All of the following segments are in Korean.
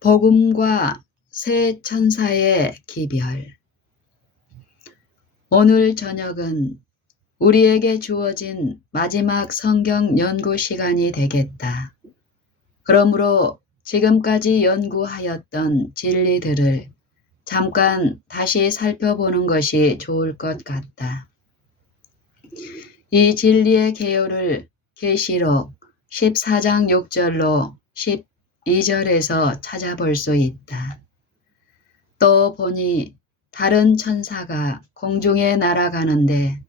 복음과 새 천사의 기별. 오늘 저녁은 우리에게 주어진 마지막 성경 연구 시간이 되겠다. 그러므로 지금까지 연구하였던 진리들을 잠깐 다시 살펴보는 것이 좋을 것 같다. 이 진리의 개요를 계시록 14장 6절로 12절에서 찾아볼 수 있다. 또 보니 다른 천사가 공중에 날아가는데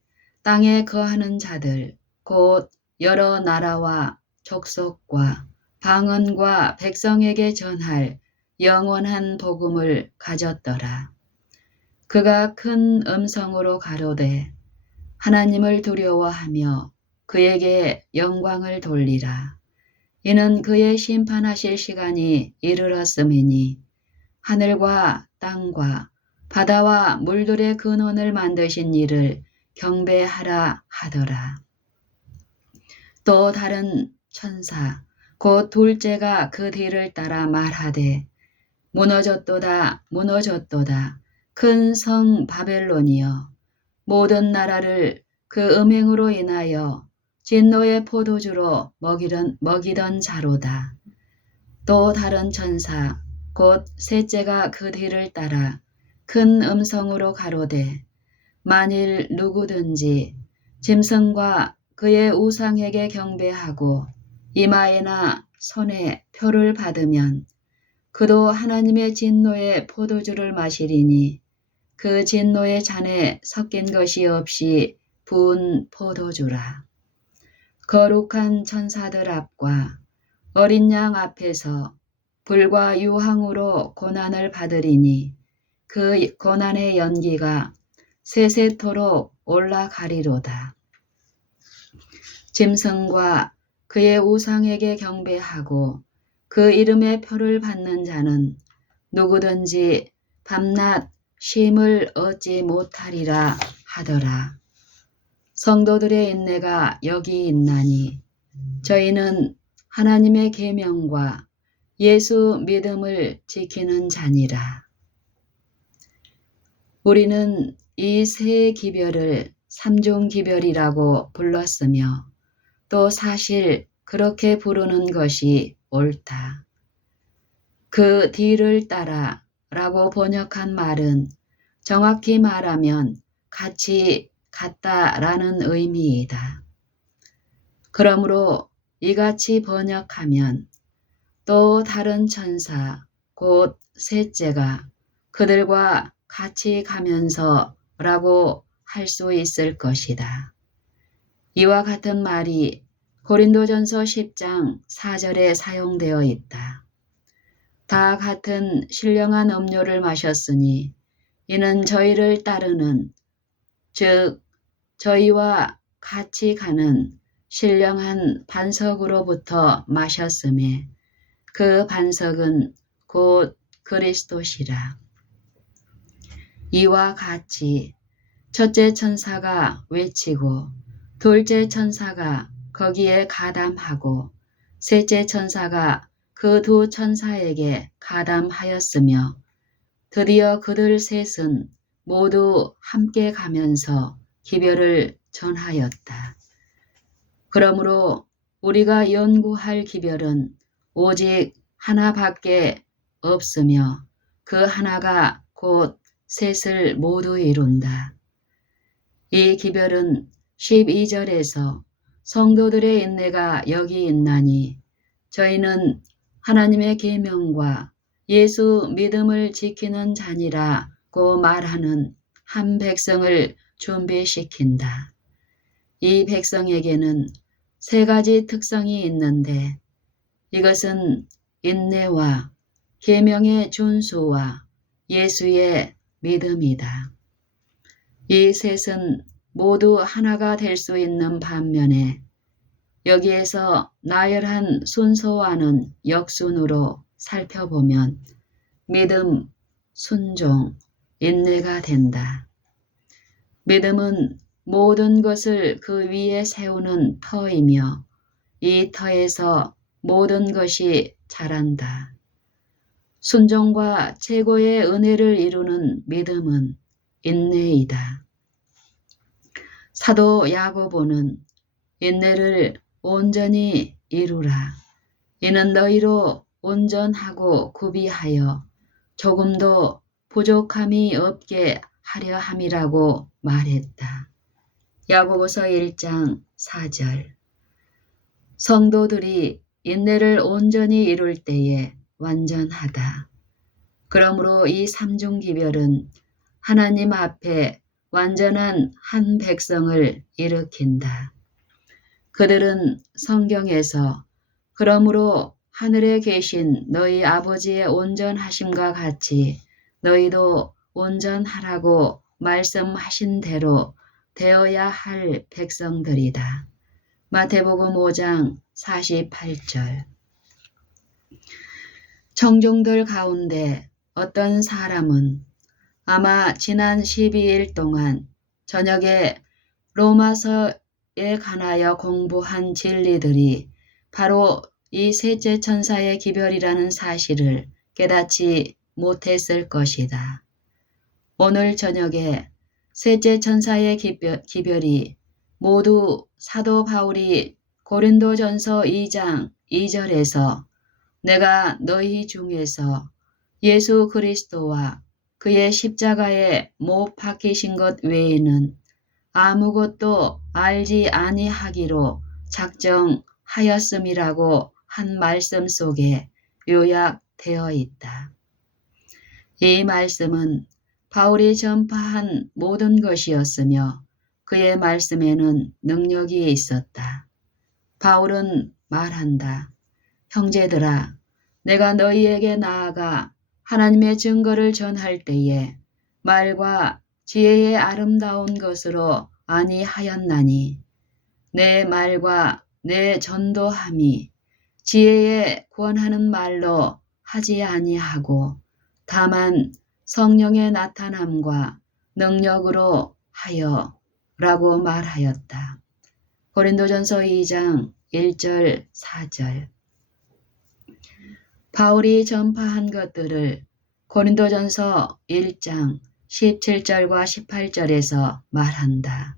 땅에 거하는 자들 곧 여러 나라와 족속과 방언과 백성에게 전할 영원한 복음을 가졌더라. 그가 큰 음성으로 가로되 하나님을 두려워하며 그에게 영광을 돌리라. 이는 그의 심판하실 시간이 이르렀음이니 하늘과 땅과 바다와 물들의 근원을 만드신 이를 경배하라 하더라. 또 다른 천사 곧 둘째가 그 뒤를 따라 말하되 무너졌도다 무너졌도다 큰 성 바벨론이여 모든 나라를 그 음행으로 인하여 진노의 포도주로 먹이던 자로다. 또 다른 천사 곧 셋째가 그 뒤를 따라 큰 음성으로 가로되 만일 누구든지 짐승과 그의 우상에게 경배하고 이마에나 손에 표를 받으면 그도 하나님의 진노의 포도주를 마시리니 그 진노의 잔에 섞인 것이 없이 부은 포도주라. 거룩한 천사들 앞과 어린 양 앞에서 불과 유황으로 고난을 받으리니 그 고난의 연기가 세세토록 올라가리로다. 짐승과 그의 우상에게 경배하고 그 이름의 표를 받는 자는 누구든지 밤낮 쉼을 얻지 못하리라 하더라. 성도들의 인내가 여기 있나니 저희는 하나님의 계명과 예수 믿음을 지키는 자니라. 우리는 이 세 기별을 삼중 기별이라고 불렀으며 또 사실 그렇게 부르는 것이 옳다. 그 뒤를 따라 라고 번역한 말은 정확히 말하면 같이 같다라는 의미이다. 그러므로 이같이 번역하면 또 다른 천사 곧 셋째가 그들과 같이 가면서 라고 할 수 있을 것이다. 이와 같은 말이 고린도전서 10장 4절에 사용되어 있다. 다 같은 신령한 음료를 마셨으니 이는 저희를 따르는 즉 저희와 같이 가는 신령한 반석으로부터 마셨음에 그 반석은 곧 그리스도시라. 이와 같이 첫째 천사가 외치고 둘째 천사가 거기에 가담하고 셋째 천사가 그 두 천사에게 가담하였으며 드디어 그들 셋은 모두 함께 가면서 기별을 전하였다. 그러므로 우리가 연구할 기별은 오직 하나밖에 없으며 그 하나가 곧 셋을 모두 이룬다. 이 기별은 12절에서 성도들의 인내가 여기 있나니 저희는 하나님의 계명과 예수 믿음을 지키는 자니라고 말하는 한 백성을 준비시킨다. 이 백성에게는 세 가지 특성이 있는데 이것은 인내와 계명의 준수와 예수의 믿음이다. 이 셋은 모두 하나가 될 수 있는 반면에 여기에서 나열한 순서와는 역순으로 살펴보면 믿음, 순종, 인내가 된다. 믿음은 모든 것을 그 위에 세우는 터이며 이 터에서 모든 것이 자란다. 순종과 최고의 은혜를 이루는 믿음은 인내이다. 사도 야고보는 인내를 온전히 이루라. 이는 너희로 온전하고 구비하여 조금도 부족함이 없게 하려 함이라고 말했다. 야고보서 1장 4절. 성도들이 인내를 온전히 이룰 때에 완전하다. 그러므로 이 삼중기별은 하나님 앞에 완전한 한 백성을 일으킨다. 그들은 성경에서 그러므로 하늘에 계신 너희 아버지의 온전하심과 같이 너희도 온전하라고 말씀하신 대로 되어야 할 백성들이다. 마태복음 5장 48절. 청중들 가운데 어떤 사람은 아마 지난 12일 동안 저녁에 로마서에 관하여 공부한 진리들이 바로 이 셋째 천사의 기별이라는 사실을 깨닫지 못했을 것이다. 오늘 저녁에 셋째 천사의 기별이 모두 사도 바울이 고린도전서 2장 2절에서 내가 너희 중에서 예수 그리스도와 그의 십자가에 못 박히신 것 외에는 아무것도 알지 아니하기로 작정하였음이라고 한 말씀 속에 요약되어 있다. 이 말씀은 바울이 전파한 모든 것이었으며 그의 말씀에는 능력이 있었다. 바울은 말한다. 형제들아, 내가 너희에게 나아가 하나님의 증거를 전할 때에 말과 지혜의 아름다운 것으로 아니하였나니 내 말과 내 전도함이 지혜에 권하는 말로 하지 아니하고 다만 성령의 나타남과 능력으로 하여 라고 말하였다. 고린도전서 2장 1절 4절. 바울이 전파한 것들을 고린도전서 1장 17절과 18절에서 말한다.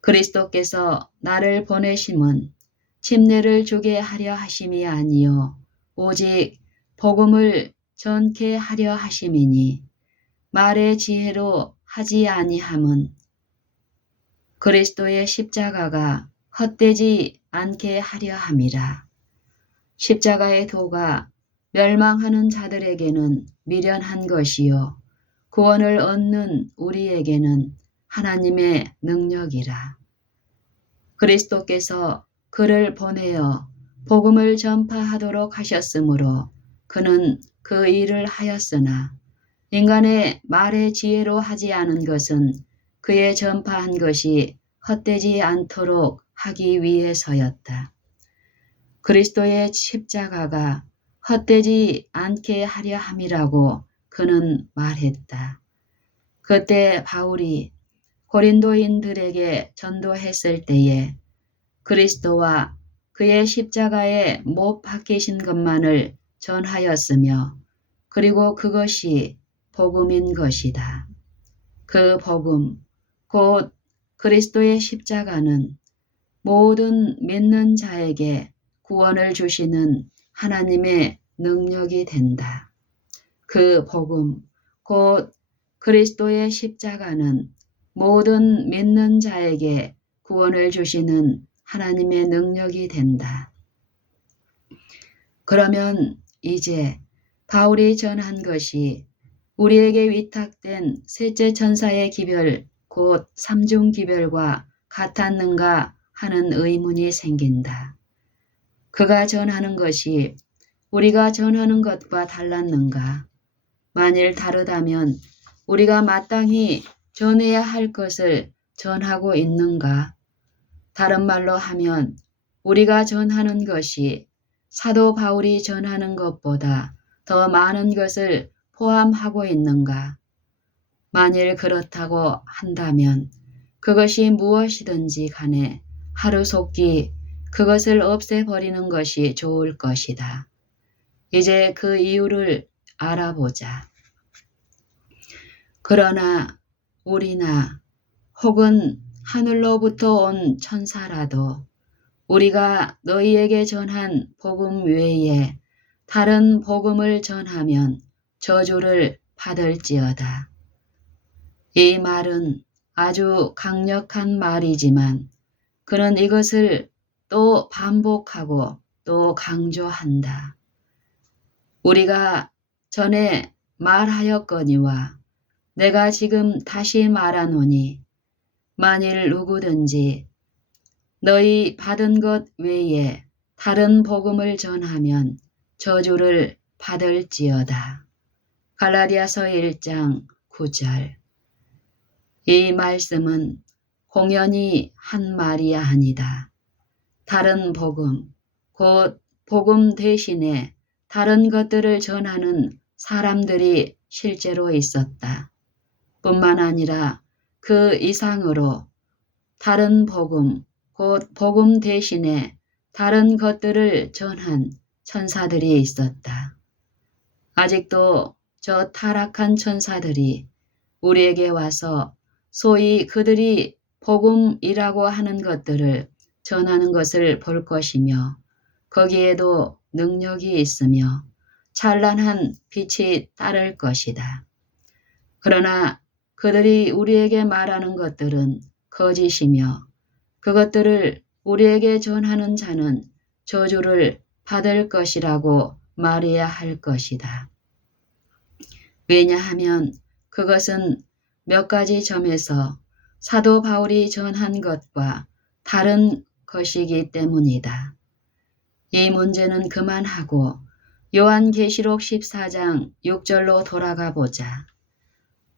그리스도께서 나를 보내심은 침례를 주게 하려 하심이 아니요 오직 복음을 전케 하려 하심이니 말의 지혜로 하지 아니함은 그리스도의 십자가가 헛되지 않게 하려 함이라. 십자가의 도가 멸망하는 자들에게는 미련한 것이요 구원을 얻는 우리에게는 하나님의 능력이라. 그리스도께서 그를 보내어 복음을 전파하도록 하셨으므로 그는 그 일을 하였으나 인간의 말의 지혜로 하지 않은 것은 그의 전파한 것이 헛되지 않도록 하기 위해서였다. 그리스도의 십자가가 헛되지 않게 하려 함이라고 그는 말했다. 그때 바울이 고린도인들에게 전도했을 때에 그리스도와 그의 십자가에 못 박히신 것만을 전하였으며 그리고 그것이 복음인 것이다. 그 복음, 곧 그리스도의 십자가는 모든 믿는 자에게 구원을 주시는 하나님의 능력이 된다. 그 복음, 곧 그리스도의 십자가는 모든 믿는 자에게 구원을 주시는 하나님의 능력이 된다. 그러면 이제 바울이 전한 것이 우리에게 위탁된 셋째 천사의 기별, 곧 삼중기별과 같았는가 하는 의문이 생긴다. 그가 전하는 것이 우리가 전하는 것과 달랐는가? 만일 다르다면 우리가 마땅히 전해야 할 것을 전하고 있는가? 다른 말로 하면 우리가 전하는 것이 사도 바울이 전하는 것보다 더 많은 것을 포함하고 있는가? 만일 그렇다고 한다면 그것이 무엇이든지 간에 하루속히 그것을 없애버리는 것이 좋을 것이다. 이제 그 이유를 알아보자. 그러나 우리나 혹은 하늘로부터 온 천사라도 우리가 너희에게 전한 복음 외에 다른 복음을 전하면 저주를 받을지어다. 이 말은 아주 강력한 말이지만 그는 이것을 또 반복하고 또 강조한다. 우리가 전에 말하였거니와 내가 지금 다시 말하노니 만일 누구든지 너희 받은 것 외에 다른 복음을 전하면 저주를 받을지어다. 갈라디아서 1장 9절. 이 말씀은 공연히 한 말이야 하니다. 다른 복음, 곧 복음 대신에 다른 것들을 전하는 사람들이 실제로 있었다. 뿐만 아니라 그 이상으로 다른 복음, 곧 복음 대신에 다른 것들을 전한 천사들이 있었다. 아직도 저 타락한 천사들이 우리에게 와서 소위 그들이 복음이라고 하는 것들을 전하는 것을 볼 것이며 거기에도 능력이 있으며 찬란한 빛이 따를 것이다. 그러나 그들이 우리에게 말하는 것들은 거짓이며 그것들을 우리에게 전하는 자는 저주를 받을 것이라고 말해야 할 것이다. 왜냐하면 그것은 몇 가지 점에서 사도 바울이 전한 것과 다른 것이기 때문이다. 이 문제는 그만하고 요한계시록 14장 6절로 돌아가 보자.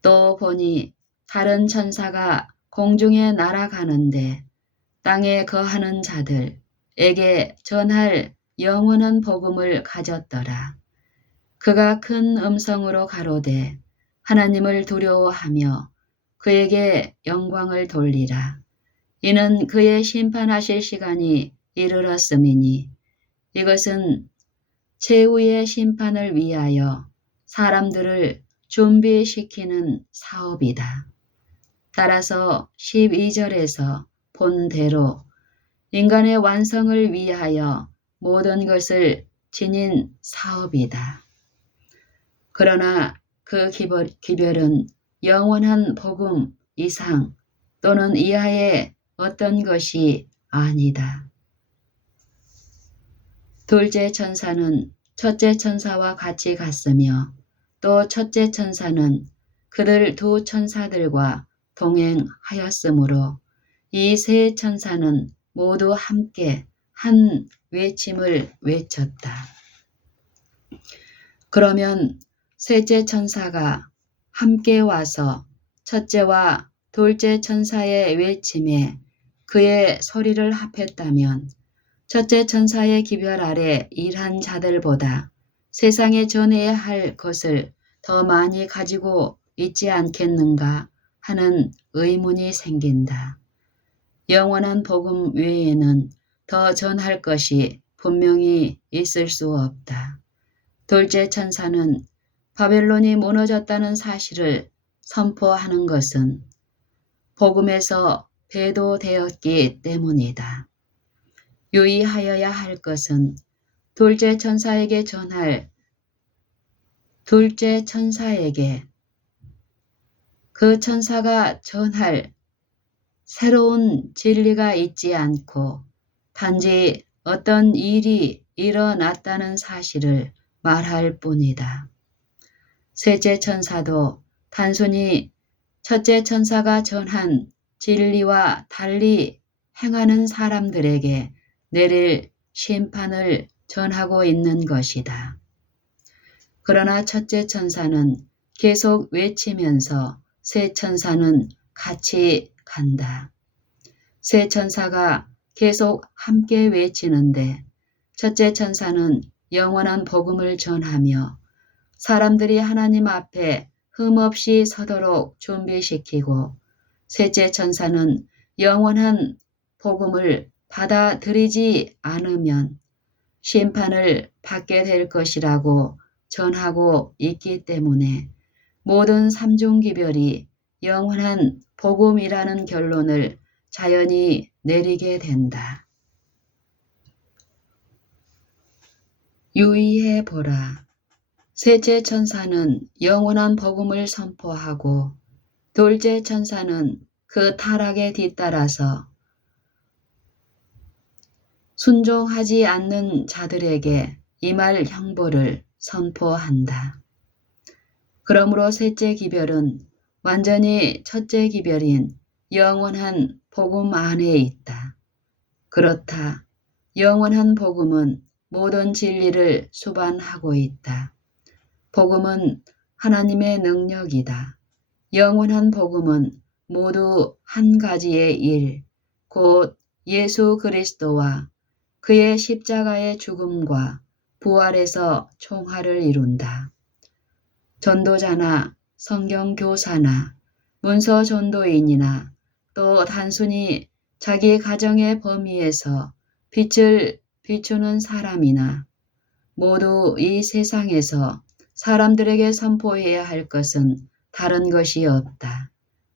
또 보니 다른 천사가 공중에 날아가는데 땅에 거하는 자들에게 전할 영원한 복음을 가졌더라. 그가 큰 음성으로 가로되 하나님을 두려워하며 그에게 영광을 돌리라. 이는 그의 심판하실 시간이 이르렀음이니 이것은 최후의 심판을 위하여 사람들을 준비시키는 사업이다. 따라서 12절에서 본대로 인간의 완성을 위하여 모든 것을 지닌 사업이다. 그러나 그 기별은 영원한 복음 이상 또는 이하의 어떤 것이 아니다. 둘째 천사는 첫째 천사와 같이 갔으며 또 첫째 천사는 그들 두 천사들과 동행하였으므로 이 세 천사는 모두 함께 한 외침을 외쳤다. 그러면 셋째 천사가 함께 와서 첫째와 둘째 천사의 외침에 그의 소리를 합했다면 첫째 천사의 기별 아래 일한 자들보다 세상에 전해야 할 것을 더 많이 가지고 있지 않겠는가 하는 의문이 생긴다. 영원한 복음 외에는 더 전할 것이 분명히 있을 수 없다. 둘째 천사는 바벨론이 무너졌다는 사실을 선포하는 것은 복음에서 배도되었기 때문이다. 유의하여야 할 것은 둘째 천사에게 그 천사가 전할 새로운 진리가 있지 않고 단지 어떤 일이 일어났다는 사실을 말할 뿐이다. 셋째 천사도 단순히 첫째 천사가 전한 진리와 달리 행하는 사람들에게 내릴 심판을 전하고 있는 것이다. 그러나 첫째 천사는 계속 외치면서 세 천사는 같이 간다. 세 천사가 계속 함께 외치는데 첫째 천사는 영원한 복음을 전하며 사람들이 하나님 앞에 흠없이 서도록 준비시키고 셋째 천사는 영원한 복음을 받아들이지 않으면 심판을 받게 될 것이라고 전하고 있기 때문에 모든 삼중기별이 영원한 복음이라는 결론을 자연히 내리게 된다. 유의해 보라. 셋째 천사는 영원한 복음을 선포하고 둘째 천사는 그 타락에 뒤따라서 순종하지 않는 자들에게 임할 형벌을 선포한다. 그러므로 셋째 기별은 완전히 첫째 기별인 영원한 복음 안에 있다. 그렇다. 영원한 복음은 모든 진리를 수반하고 있다. 복음은 하나님의 능력이다. 영원한 복음은 모두 한 가지의 일, 곧 예수 그리스도와 그의 십자가의 죽음과 부활에서 총화를 이룬다. 전도자나 성경교사나 문서 전도인이나 또 단순히 자기 가정의 범위에서 빛을 비추는 사람이나 모두 이 세상에서 사람들에게 선포해야 할 것은 다른 것이 없다.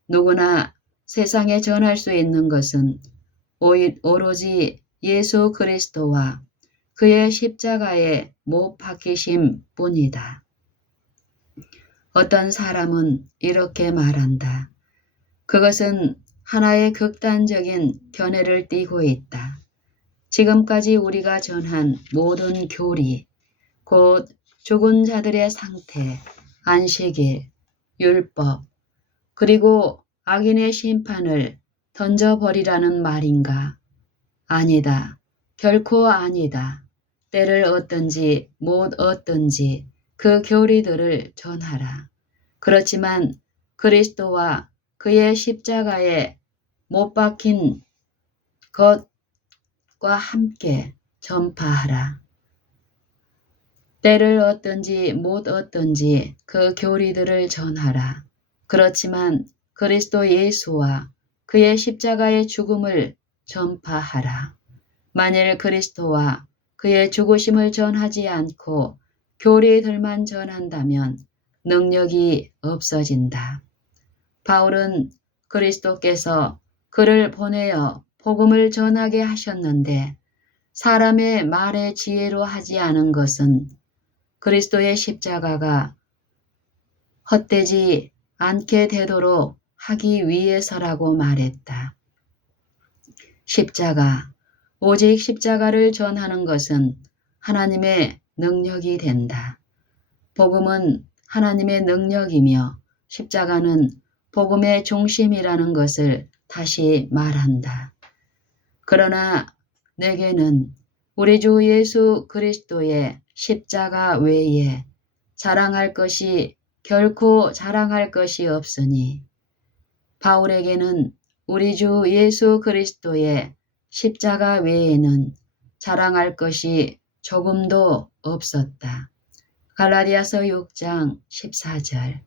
누구나 세상에 전할 수 있는 것은 오로지 예수 그리스도와 그의 십자가의 못 박히심 뿐이다. 어떤 사람은 이렇게 말한다. 그것은 하나의 극단적인 견해를 띠고 있다. 지금까지 우리가 전한 모든 교리, 곧 죽은 자들의 상태, 안식일, 율법, 그리고 악인의 심판을 던져버리라는 말인가? 아니다. 결코 아니다. 때를 얻든지 못 얻든지 그 교리들을 전하라. 그렇지만 그리스도와 그의 십자가에 못 박힌 것과 함께 전파하라. 때를 얻든지 못 얻든지 그 교리들을 전하라. 그렇지만 그리스도 예수와 그의 십자가의 죽음을 전파하라. 만일 그리스도와 그의 죽으심을 전하지 않고 교리들만 전한다면 능력이 없어진다. 바울은 그리스도께서 그를 보내어 복음을 전하게 하셨는데 사람의 말의 지혜로 하지 않은 것은 그리스도의 십자가가 헛되지 않게 되도록 하기 위해서라고 말했다. 십자가, 오직 십자가를 전하는 것은 하나님의 능력이 된다. 복음은 하나님의 능력이며 십자가는 복음의 중심이라는 것을 다시 말한다. 그러나 내게는 우리 주 예수 그리스도의 십자가 외에 결코 자랑할 것이 없으니 바울에게는 우리 주 예수 그리스도의 십자가 외에는 자랑할 것이 조금도 없었다. 갈라디아서 6장 14절.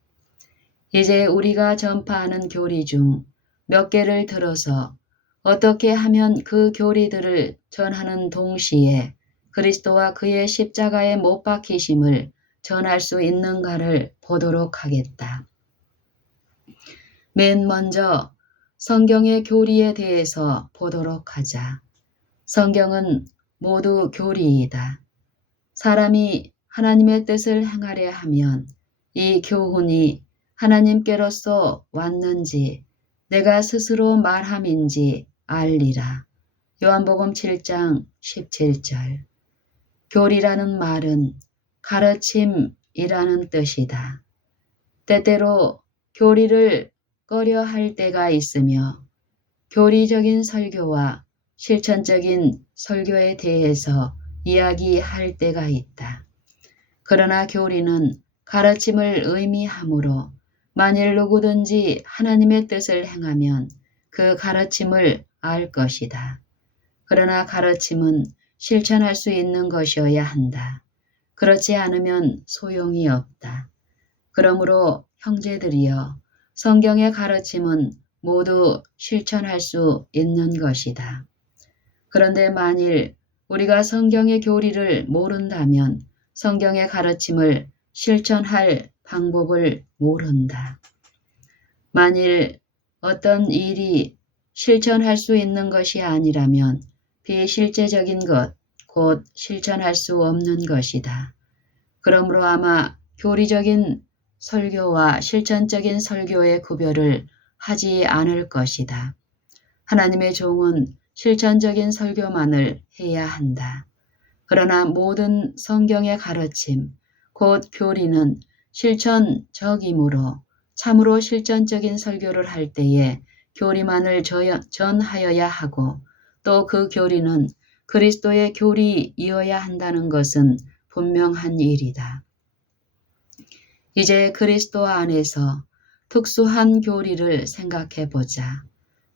이제 우리가 전파하는 교리 중 몇 개를 들어서 어떻게 하면 그 교리들을 전하는 동시에 그리스도와 그의 십자가에 못 박히심을 전할 수 있는가를 보도록 하겠다. 맨 먼저 성경의 교리에 대해서 보도록 하자. 성경은 모두 교리이다. 사람이 하나님의 뜻을 행하려 하면 이 교훈이 하나님께로서 왔는지 내가 스스로 말함인지 알리라. 요한복음 7장 17절. 교리라는 말은 가르침이라는 뜻이다. 때때로 교리를 꺼려 할 때가 있으며 교리적인 설교와 실천적인 설교에 대해서 이야기할 때가 있다. 그러나 교리는 가르침을 의미하므로 만일 누구든지 하나님의 뜻을 행하면 그 가르침을 알 것이다. 그러나 가르침은 실천할 수 있는 것이어야 한다. 그렇지 않으면 소용이 없다. 그러므로 형제들이여, 성경의 가르침은 모두 실천할 수 있는 것이다. 그런데 만일 우리가 성경의 교리를 모른다면 성경의 가르침을 실천할 방법을 모른다. 만일 어떤 일이 실천할 수 있는 것이 아니라면 비실제적인 것, 곧 실천할 수 없는 것이다. 그러므로 아마 교리적인 설교와 실천적인 설교의 구별을 하지 않을 것이다. 하나님의 종은 실천적인 설교만을 해야 한다. 그러나 모든 성경의 가르침, 곧 교리는 실천적이므로 참으로 실천적인 설교를 할 때에 교리만을 전하여야 하고 또 그 교리는 그리스도의 교리이어야 한다는 것은 분명한 일이다. 이제 그리스도 안에서 특수한 교리를 생각해 보자.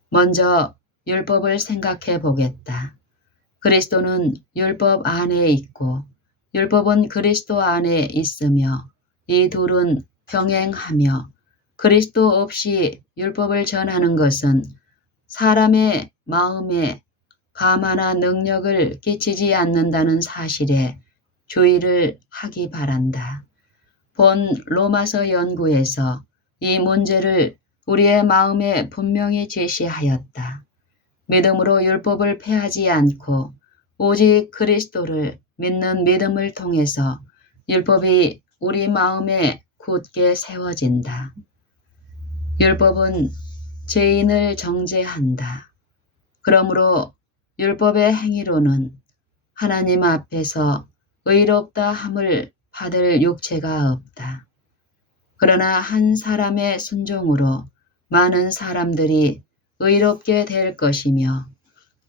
먼저 율법을 생각해 보겠다. 그리스도는 율법 안에 있고 율법은 그리스도 안에 있으며 이 둘은 병행하며 그리스도 없이 율법을 전하는 것은 사람의 마음에 감화나 능력을 끼치지 않는다는 사실에 주의를 하기 바란다. 본 로마서 연구에서 이 문제를 우리의 마음에 분명히 제시하였다. 믿음으로 율법을 폐하지 않고 오직 그리스도를 믿는 믿음을 통해서 율법이 우리 마음에 굳게 세워진다. 율법은 죄인을 정죄한다. 그러므로 율법의 행위로는 하나님 앞에서 의롭다 함을 받을 육체가 없다. 그러나 한 사람의 순종으로 많은 사람들이 의롭게 될 것이며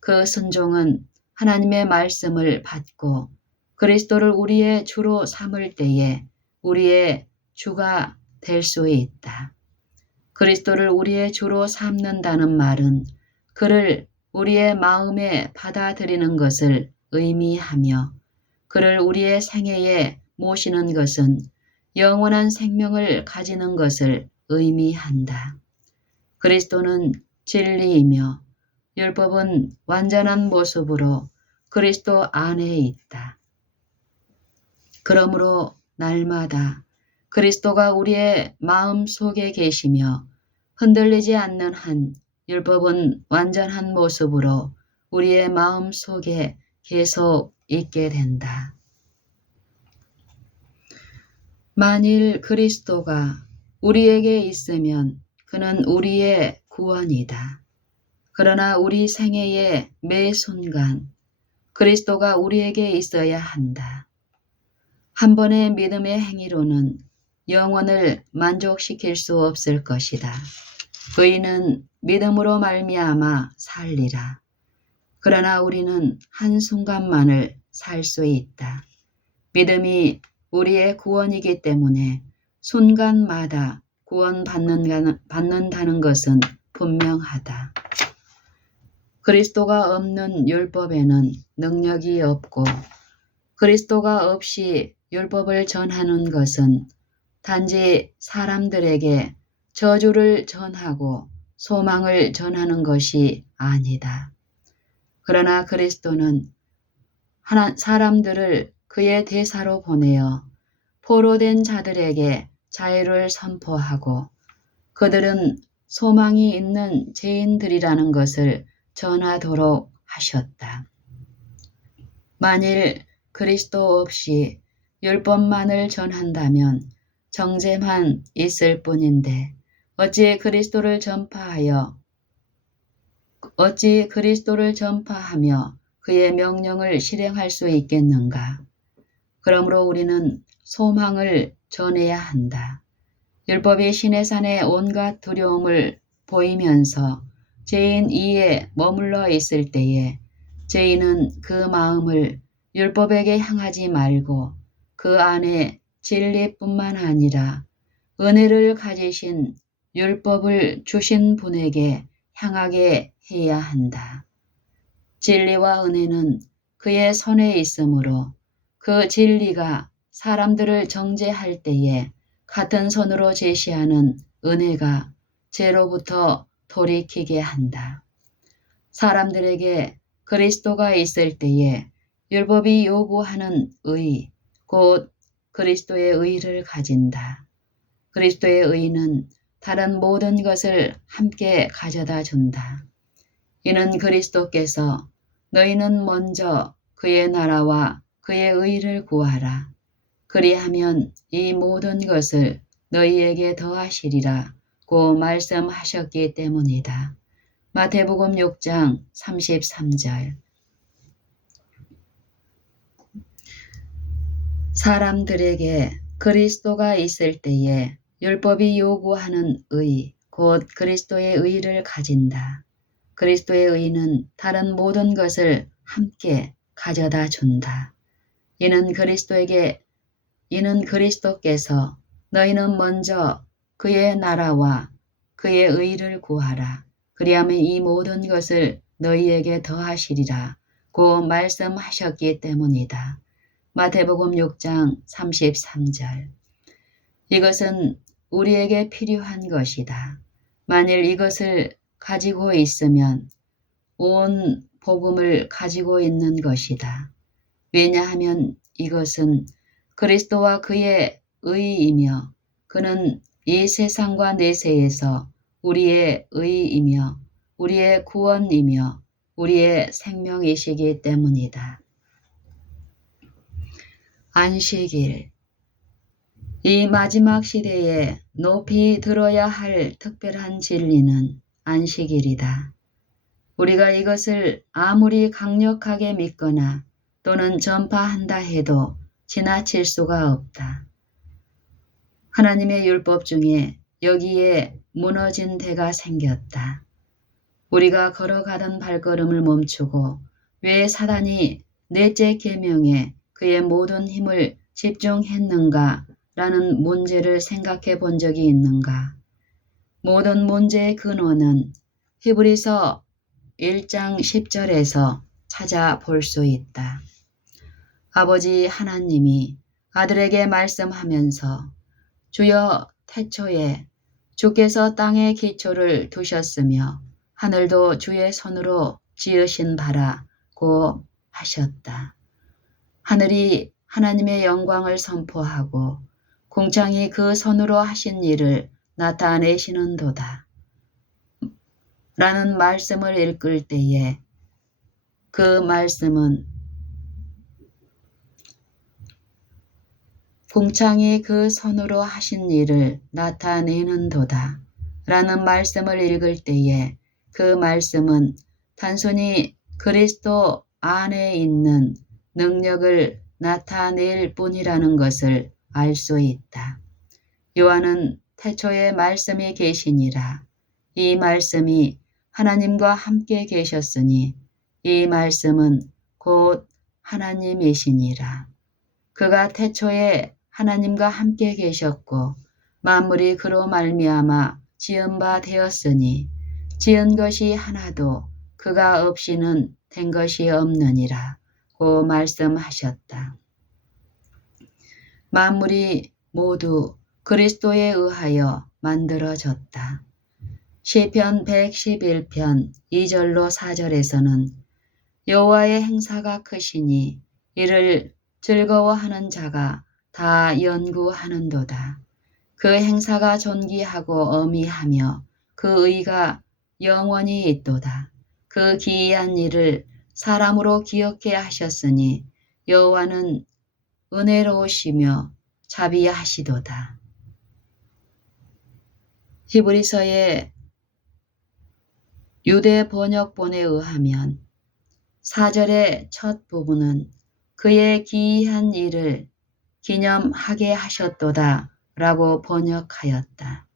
그 순종은 하나님의 말씀을 받고 그리스도를 우리의 주로 삼을 때에 우리의 주가 될 수 있다. 그리스도를 우리의 주로 삼는다는 말은 그를 우리의 마음에 받아들이는 것을 의미하며 그를 우리의 생애에 모시는 것은 영원한 생명을 가지는 것을 의미한다. 그리스도는 진리이며 율법은 완전한 모습으로 그리스도 안에 있다. 그러므로 날마다 그리스도가 우리의 마음 속에 계시며 흔들리지 않는 한 율법은 완전한 모습으로 우리의 마음 속에 계속 있게 된다. 만일 그리스도가 우리에게 있으면 그는 우리의 구원이다. 그러나 우리 생애의 매 순간 그리스도가 우리에게 있어야 한다. 한 번의 믿음의 행위로는 영혼을 만족시킬 수 없을 것이다. 의인은 믿음으로 말미암아 살리라. 그러나 우리는 한순간만을 살 수 있다. 믿음이 우리의 구원이기 때문에 순간마다 구원받는다는 것은 분명하다. 그리스도가 없는 율법에는 능력이 없고 그리스도가 없이 율법을 전하는 것은 단지 사람들에게 저주를 전하고 소망을 전하는 것이 아니다. 그러나 그리스도는 사람들을 그의 대사로 보내어 포로된 자들에게 자유를 선포하고 그들은 소망이 있는 죄인들이라는 것을 전하도록 하셨다. 만일 그리스도 없이 율법만을 전한다면 정죄만 있을 뿐인데 어찌 그리스도를 전파하며 그의 명령을 실행할 수 있겠는가? 그러므로 우리는 소망을 전해야 한다. 율법이 시내산의 온갖 두려움을 보이면서 죄인 이에 머물러 있을 때에 죄인은 그 마음을 율법에게 향하지 말고 그 안에 진리뿐만 아니라 은혜를 가지신 율법을 주신 분에게 향하게 해야 한다. 진리와 은혜는 그의 손에 있으므로 그 진리가 사람들을 정죄할 때에 같은 손으로 제시하는 은혜가 죄로부터 돌이키게 한다. 사람들에게 그리스도가 있을 때에 율법이 요구하는 의, 곧 그리스도의 의를 가진다. 그리스도의 의는 다른 모든 것을 함께 가져다 준다. 이는 그리스도께서 너희는 먼저 그의 나라와 그의 의를 구하라. 그리하면 이 모든 것을 너희에게 더하시리라 고 말씀하셨기 때문이다. 마태복음 6장 33절. 사람들에게 그리스도가 있을 때에 율법이 요구하는 의, 곧 그리스도의 의를 가진다. 그리스도의 의는 다른 모든 것을 함께 가져다 준다. 이는 그리스도께서 너희는 먼저 그의 나라와 그의 의를 구하라. 그리하면 이 모든 것을 너희에게 더하시리라 고 말씀하셨기 때문이다. 마태복음 6장 33절. 이것은 우리에게 필요한 것이다. 만일 이것을 가지고 있으면 온 복음을 가지고 있는 것이다. 왜냐하면 이것은 그리스도와 그의 의이며 그는 이 세상과 내세에서 우리의 의이며 우리의 구원이며 우리의 생명이시기 때문이다. 안식일. 이 마지막 시대에 높이 들어야 할 특별한 진리는 안식일이다. 우리가 이것을 아무리 강력하게 믿거나 또는 전파한다 해도 지나칠 수가 없다. 하나님의 율법 중에 여기에 무너진 데가 생겼다. 우리가 걸어가던 발걸음을 멈추고 왜 사단이 넷째 계명에 그의 모든 힘을 집중했는가 라는 문제를 생각해 본 적이 있는가? 모든 문제의 근원은 히브리서 1장 10절에서 찾아볼 수 있다. 아버지 하나님이 아들에게 말씀하면서 주여 태초에 주께서 땅의 기초를 두셨으며 하늘도 주의 손으로 지으신 바라고 하셨다. 하늘이 하나님의 영광을 선포하고 궁창이 그 손으로 하신 일을 나타내시는도다. 라는 말씀을 읽을 때에 그 말씀은 궁창이 그 손으로 하신 일을 나타내는도다. 라는 말씀을 읽을 때에 그 말씀은 단순히 그리스도 안에 있는 능력을 나타낼 뿐이라는 것을 알 수 있다. 요한은 태초에 말씀이 계시니라. 이 말씀이 하나님과 함께 계셨으니 이 말씀은 곧 하나님이시니라. 그가 태초에 하나님과 함께 계셨고 만물이 그로 말미암아 지은 바 되었으니 지은 것이 하나도 그가 없이는 된 것이 없느니라 고 말씀하셨다. 만물이 모두 그리스도에 의하여 만들어졌다. 시편 111편 2절로 4절에서는 여호와의 행사가 크시니 이를 즐거워하는 자가 다 연구하는도다. 그 행사가 존귀하고 어미하며 그 의가 영원히 있도다. 그 기이한 일을 사람으로 기억해 하셨으니 여호와는 은혜로우시며 자비하시도다. 히브리서의 유대 번역본에 의하면 4절의 첫 부분은 그의 기이한 일을 기념하게 하셨도다 라고 번역하였다.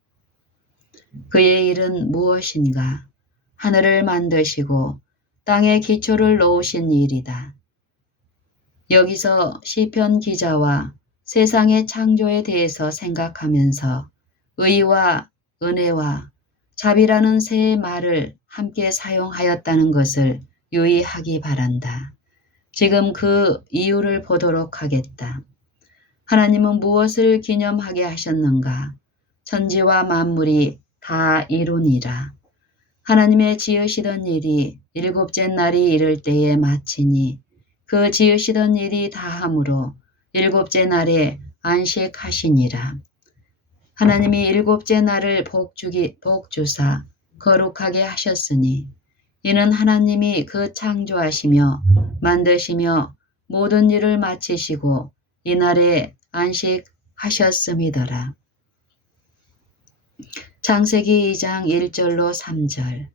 그의 일은 무엇인가? 하늘을 만드시고 땅에 기초를 놓으신 일이다. 여기서 시편 기자와 세상의 창조에 대해서 생각하면서 의와 은혜와 자비라는 세 말을 함께 사용하였다는 것을 유의하기 바란다. 지금 그 이유를 보도록 하겠다. 하나님은 무엇을 기념하게 하셨는가? 천지와 만물이 다 이루니라. 하나님의 지으시던 일이 일곱째 날이 이를 때에 마치니 그 지으시던 일이 다함으로 일곱째 날에 안식하시니라. 하나님이 일곱째 날을 복주사 거룩하게 하셨으니 이는 하나님이 그 창조하시며 만드시며 모든 일을 마치시고 이날에 안식하셨음이더라. 창세기 2장 1절로 3절.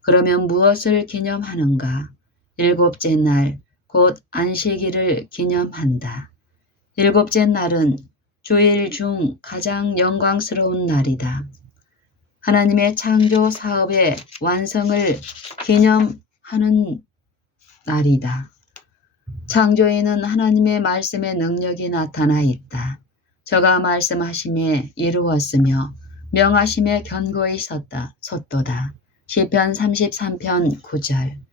그러면 무엇을 기념하는가? 일곱째 날 곧 안식일을 기념한다. 일곱째 날은 주일 중 가장 영광스러운 날이다. 하나님의 창조 사업의 완성을 기념하는 날이다. 창조에는 하나님의 말씀의 능력이 나타나 있다. 저가 말씀하심에 이루었으며 명하심에 견고히 섰도다. 시편 33편 9절.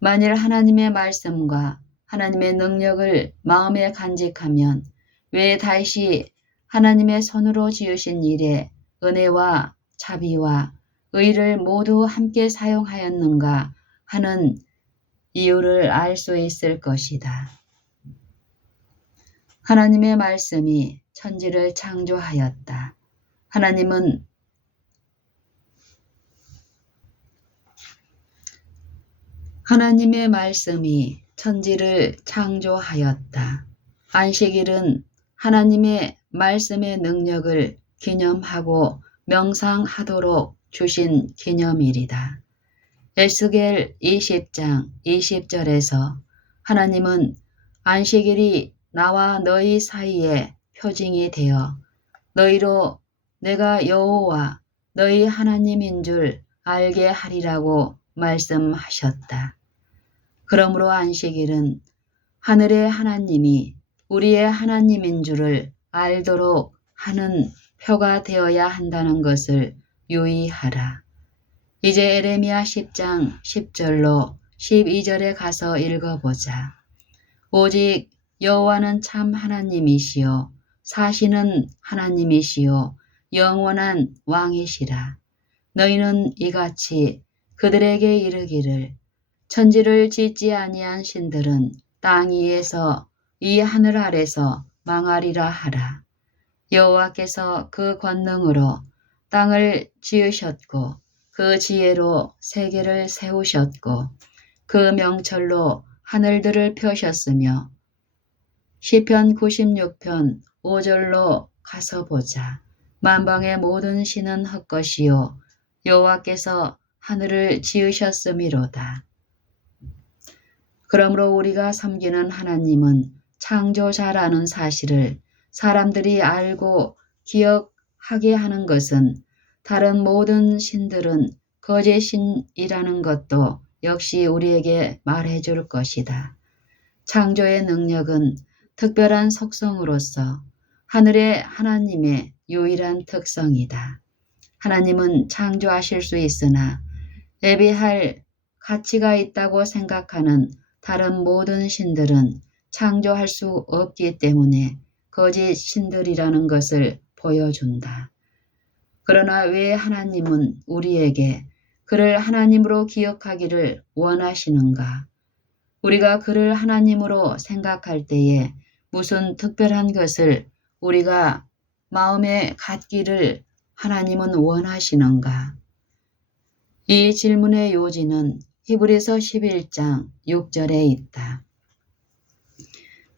만일 하나님의 말씀과 하나님의 능력을 마음에 간직하면 왜 다시 하나님의 손으로 지으신 일에 은혜와 자비와 의를 모두 함께 사용하였는가 하는 이유를 알 수 있을 것이다. 하나님의 말씀이 천지를 창조하였다. 하나님의 말씀이 천지를 창조하였다. 안식일은 하나님의 말씀의 능력을 기념하고 명상하도록 주신 기념일이다. 에스겔 20장 20절에서 하나님은 안식일이 나와 너희 사이에 표징이 되어 너희로 내가 여호와 너희 하나님인 줄 알게 하리라고 말씀하셨다. 그러므로 안식일은 하늘의 하나님이 우리의 하나님인 줄을 알도록 하는 표가 되어야 한다는 것을 유의하라. 이제 에레미야 10장 10절로 12절에 가서 읽어보자. 오직 여호와는 참 하나님이시요 사시는 하나님이시요 영원한 왕이시라. 너희는 이같이 그들에게 이르기를 천지를 짓지 아니한 신들은 땅 위에서 이 하늘 아래서 망하리라 하라. 여호와께서 그 권능으로 땅을 지으셨고 그 지혜로 세계를 세우셨고 그 명철로 하늘들을 펴셨으며 시편 96편 5절로 가서 보자. 만방의 모든 신은 헛것이요 여호와께서 하늘을 지으셨음이로다. 그러므로 우리가 섬기는 하나님은 창조자라는 사실을 사람들이 알고 기억하게 하는 것은 다른 모든 신들은 거짓 신이라는 것도 역시 우리에게 말해줄 것이다. 창조의 능력은 특별한 속성으로서 하늘의 하나님의 유일한 특성이다. 하나님은 창조하실 수 있으나 예비할 가치가 있다고 생각하는 다른 모든 신들은 창조할 수 없기 때문에 거짓 신들이라는 것을 보여준다. 그러나 왜 하나님은 우리에게 그를 하나님으로 기억하기를 원하시는가? 우리가 그를 하나님으로 생각할 때에 무슨 특별한 것을 우리가 마음에 갖기를 하나님은 원하시는가? 이 질문의 요지는 히브리서 11장 6절에 있다.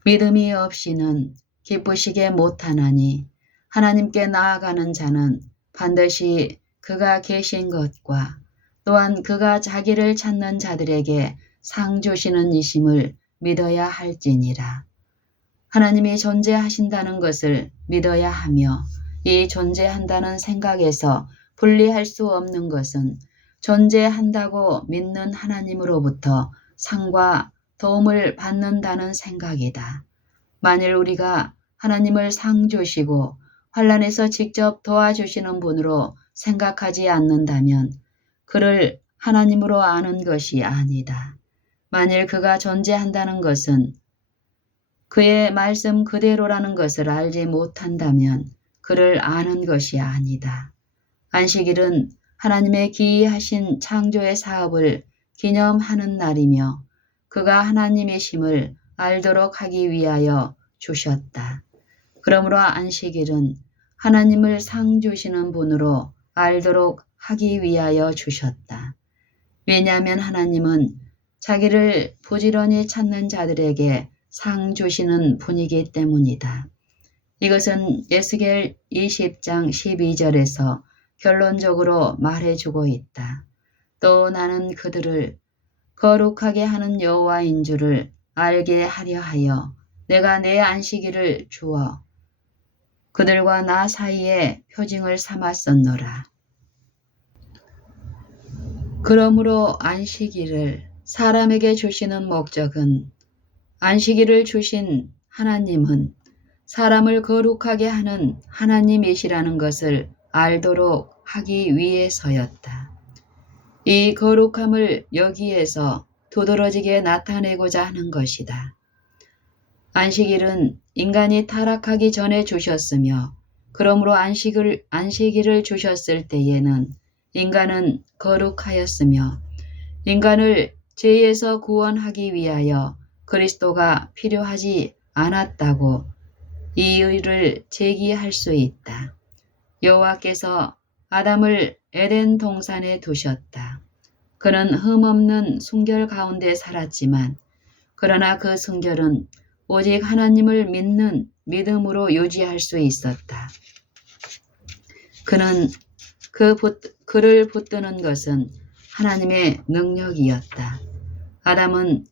믿음이 없이는 기쁘시게 못하나니 하나님께 나아가는 자는 반드시 그가 계신 것과 또한 그가 자기를 찾는 자들에게 상 주시는 이심을 믿어야 할지니라. 하나님이 존재하신다는 것을 믿어야 하며 이 존재한다는 생각에서 분리할 수 없는 것은 존재한다고 믿는 하나님으로부터 상과 도움을 받는다는 생각이다. 만일 우리가 하나님을 상 주시고 환난에서 직접 도와주시는 분으로 생각하지 않는다면 그를 하나님으로 아는 것이 아니다. 만일 그가 존재한다는 것은 그의 말씀 그대로라는 것을 알지 못한다면 그를 아는 것이 아니다. 안식일은 하나님의 기이하신 창조의 사업을 기념하는 날이며 그가 하나님이심을 알도록 하기 위하여 주셨다. 그러므로 안식일은 하나님을 상 주시는 분으로 알도록 하기 위하여 주셨다. 왜냐하면 하나님은 자기를 부지런히 찾는 자들에게 상 주시는 분이기 때문이다. 이것은 에스겔 20장 12절에서 결론적으로 말해주고 있다. 또 나는 그들을 거룩하게 하는 여호와인 줄을 알게 하려 하여 내가 내 안식일을 주어 그들과 나 사이에 표징을 삼았었노라. 그러므로 안식일을 사람에게 주시는 목적은 안식일을 주신 하나님은 사람을 거룩하게 하는 하나님이시라는 것을 알도록 하기 위해서였다. 이 거룩함을 여기에서 두드러지게 나타내고자 하는 것이다. 안식일은 인간이 타락하기 전에 주셨으며 그러므로 안식일을 주셨을 때에는 인간은 거룩하였으며 인간을 죄에서 구원하기 위하여 그리스도가 필요하지 않았다고 이의를 제기할 수 있다. 여호와께서 아담을 에덴 동산에 두셨다. 그는 흠없는 순결 가운데 살았지만 그러나 그 순결은 오직 하나님을 믿는 믿음으로 유지할 수 있었다. 그를 붙드는 것은 하나님의 능력이었다. 아담은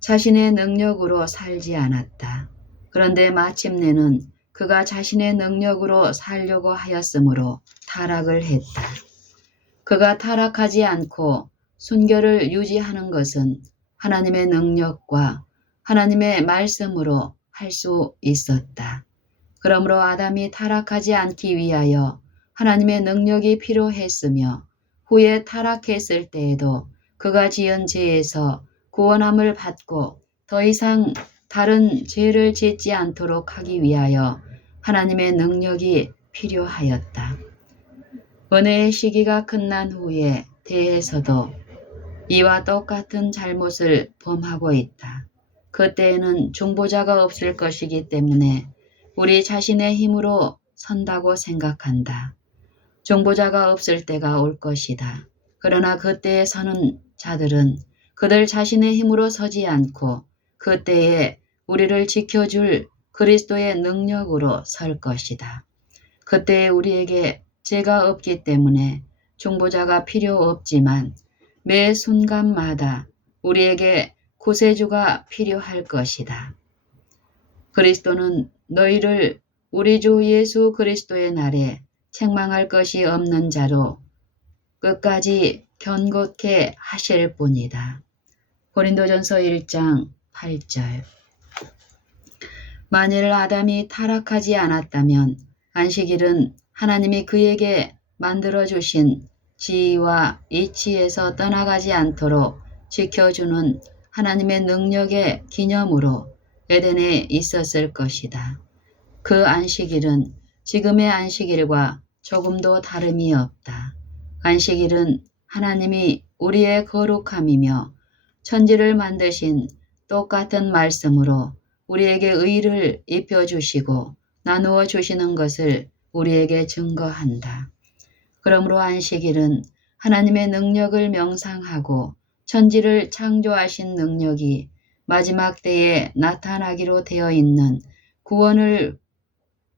자신의 능력으로 살지 않았다. 그런데 마침내는 그가 자신의 능력으로 살려고 하였으므로 타락을 했다. 그가 타락하지 않고 순결을 유지하는 것은 하나님의 능력과 하나님의 말씀으로 할 수 있었다. 그러므로 아담이 타락하지 않기 위하여 하나님의 능력이 필요했으며 후에 타락했을 때에도 그가 지은 죄에서 구원함을 받고 더 이상 다른 죄를 짓지 않도록 하기 위하여 하나님의 능력이 필요하였다. 은혜의 시기가 끝난 후에 대해서도 이와 똑같은 잘못을 범하고 있다. 그때에는 중보자가 없을 것이기 때문에 우리 자신의 힘으로 선다고 생각한다. 중보자가 없을 때가 올 것이다. 그러나 그때에 서는 자들은 그들 자신의 힘으로 서지 않고 그때에 우리를 지켜줄 그리스도의 능력으로 설 것이다. 그때에 우리에게 죄가 없기 때문에 중보자가 필요 없지만 매 순간마다 우리에게 구세주가 필요할 것이다. 그리스도는 너희를 우리 주 예수 그리스도의 날에 책망할 것이 없는 자로 끝까지 견고케 하실 뿐이다. 고린도전서 1장 8절. 만일 아담이 타락하지 않았다면 안식일은 하나님이 그에게 만들어주신 지위와 이치에서 떠나가지 않도록 지켜주는 하나님의 능력의 기념으로 에덴에 있었을 것이다. 그 안식일은 지금의 안식일과 조금도 다름이 없다. 안식일은 하나님이 우리의 거룩함이며 천지를 만드신 똑같은 말씀으로 우리에게 의를 입혀주시고 나누어 주시는 것을 우리에게 증거한다. 그러므로 안식일은 하나님의 능력을 명상하고 천지를 창조하신 능력이 마지막 때에 나타나기로 되어 있는 구원을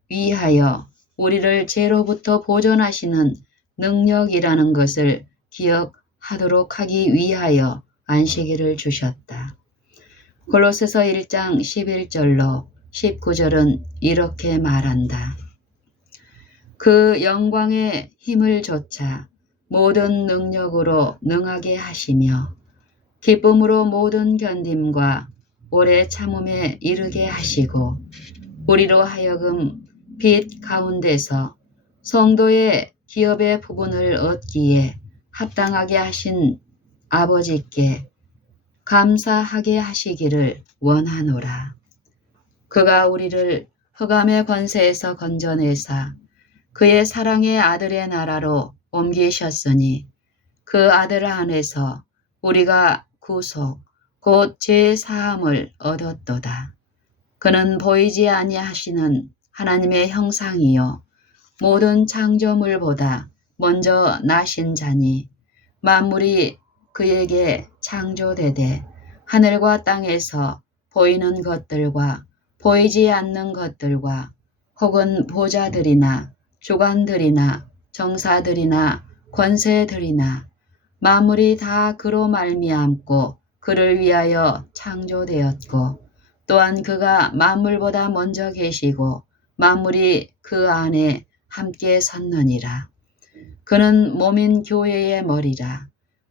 위하여 우리를 죄로부터 보존하시는 능력이라는 것을 기억하도록 하기 위하여 안식일을 주셨다. 골로새서 1장 11절로 19절은 이렇게 말한다. 그 영광의 힘을 조차 모든 능력으로 능하게 하시며 기쁨으로 모든 견딤과 오래 참음에 이르게 하시고 우리로 하여금 빛 가운데서 성도의 기업의 부분을 얻기에 합당하게 하신 아버지께 감사하게 하시기를 원하노라. 그가 우리를 흑암의 권세에서 건져내사 그의 사랑의 아들의 나라로 옮기셨으니 그 아들 안에서 우리가 구속, 곧 죄 사함을 얻었도다. 그는 보이지 아니하시는 하나님의 형상이요 모든 창조물보다 먼저 나신 자니 만물이 그에게 창조되되 하늘과 땅에서 보이는 것들과 보이지 않는 것들과 혹은 보좌들이나 주관들이나 정사들이나 권세들이나 만물이 다 그로 말미암고 그를 위하여 창조되었고 또한 그가 만물보다 먼저 계시고 만물이 그 안에 함께 섰느니라. 그는 몸인 교회의 머리라.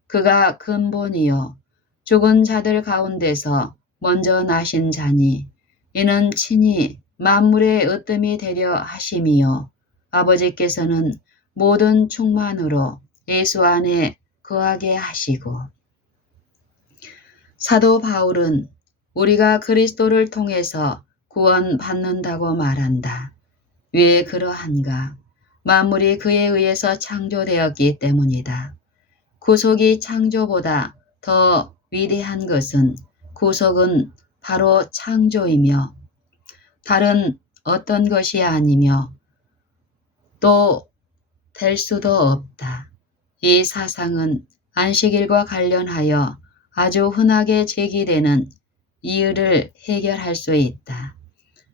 그가 근본이요 죽은 자들 가운데서 먼저 나신 자니 이는 친히 만물의 으뜸이 되려 하심이요 아버지께서는 모든 충만으로 예수 안에 거하게 하시고. 사도 바울은 우리가 그리스도를 통해서 구원받는다고 말한다. 왜 그러한가? 만물이 그에 의해서 창조되었기 때문이다. 구속이 창조보다 더 위대한 것은 구속은 바로 창조이며 다른 어떤 것이 아니며 또 될 수도 없다. 이 사상은 안식일과 관련하여 아주 흔하게 제기되는 이의를 해결할 수 있다.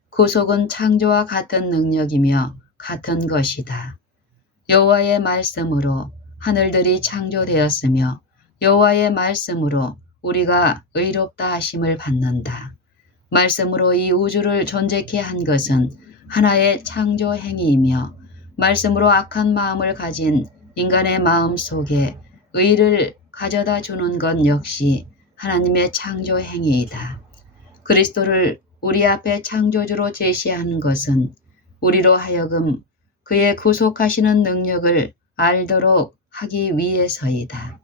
구속은 창조와 같은 능력이며 같은 것이다. 여호와의 말씀으로 하늘들이 창조되었으며 여호와의 말씀으로 우리가 의롭다 하심을 받는다. 말씀으로 이 우주를 존재케 한 것은 하나의 창조 행위이며 말씀으로 악한 마음을 가진 인간의 마음 속에 의를 가져다 주는 것 역시 하나님의 창조 행위이다. 그리스도를 우리 앞에 창조주로 제시하는 것은 우리로 하여금 그의 구속하시는 능력을 알도록 하기 위해서이다.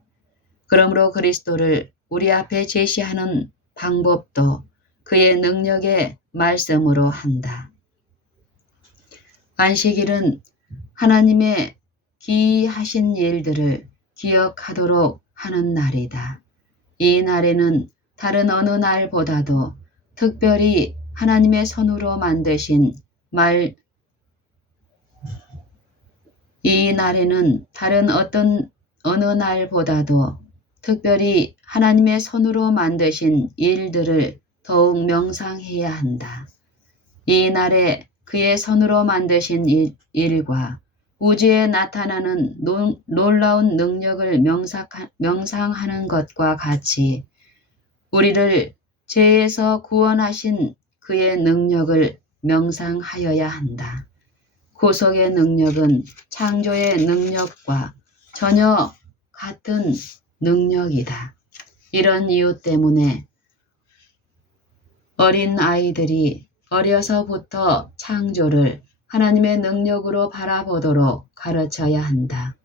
그러므로 그리스도를 우리 앞에 제시하는 방법도 그의 능력의 말씀으로 한다. 안식일은 하나님의 기이하신 일들을 기억하도록 하는 날이다. 이 날에는 다른 어느 날보다도 특별히 하나님의 손으로 만드신 이 날에는 다른 어느 날보다도 특별히 하나님의 손으로 만드신 일들을 더욱 명상해야 한다. 이 날에 그의 손으로 만드신 일과 우주에 나타나는 놀라운 능력을 명상하는 것과 같이 우리를 죄에서 구원하신 그의 능력을 명상하여야 한다. 구속의 능력은 창조의 능력과 전혀 같은 능력이다. 이런 이유 때문에 어린 아이들이 어려서부터 창조를 하나님의 능력으로 바라보도록 가르쳐야 한다.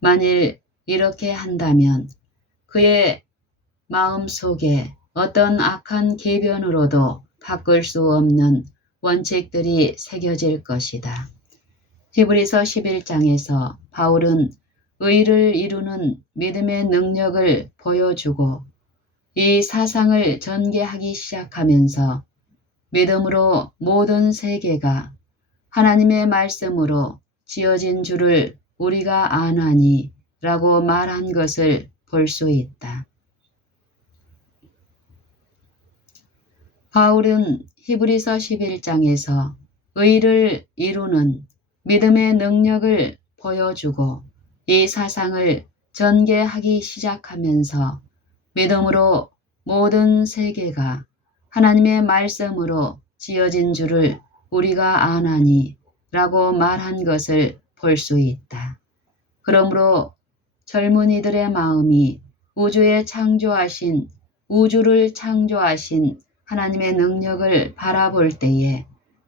만일 이렇게 한다면 그의 마음 속에 어떤 악한 계변으로도 바꿀 수 없는 원칙들이 새겨질 것이다. 히브리서 11장에서 바울은 의를 이루는 믿음의 능력을 보여주고 이 사상을 전개하기 시작하면서 믿음으로 모든 세계가 하나님의 말씀으로 지어진 줄을 우리가 아나니 라고 말한 것을 볼 수 있다. 바울은 히브리서 11장에서 의를 이루는 믿음의 능력을 보여주고 이 사상을 전개하기 시작하면서 믿음으로 모든 세계가 하나님의 말씀으로 지어진 줄을 우리가 아나니 라고 말한 것을 볼 수 있다. 그러므로 젊은이들의 마음이 우주를 창조하신 하나님의 능력을 바라볼 때에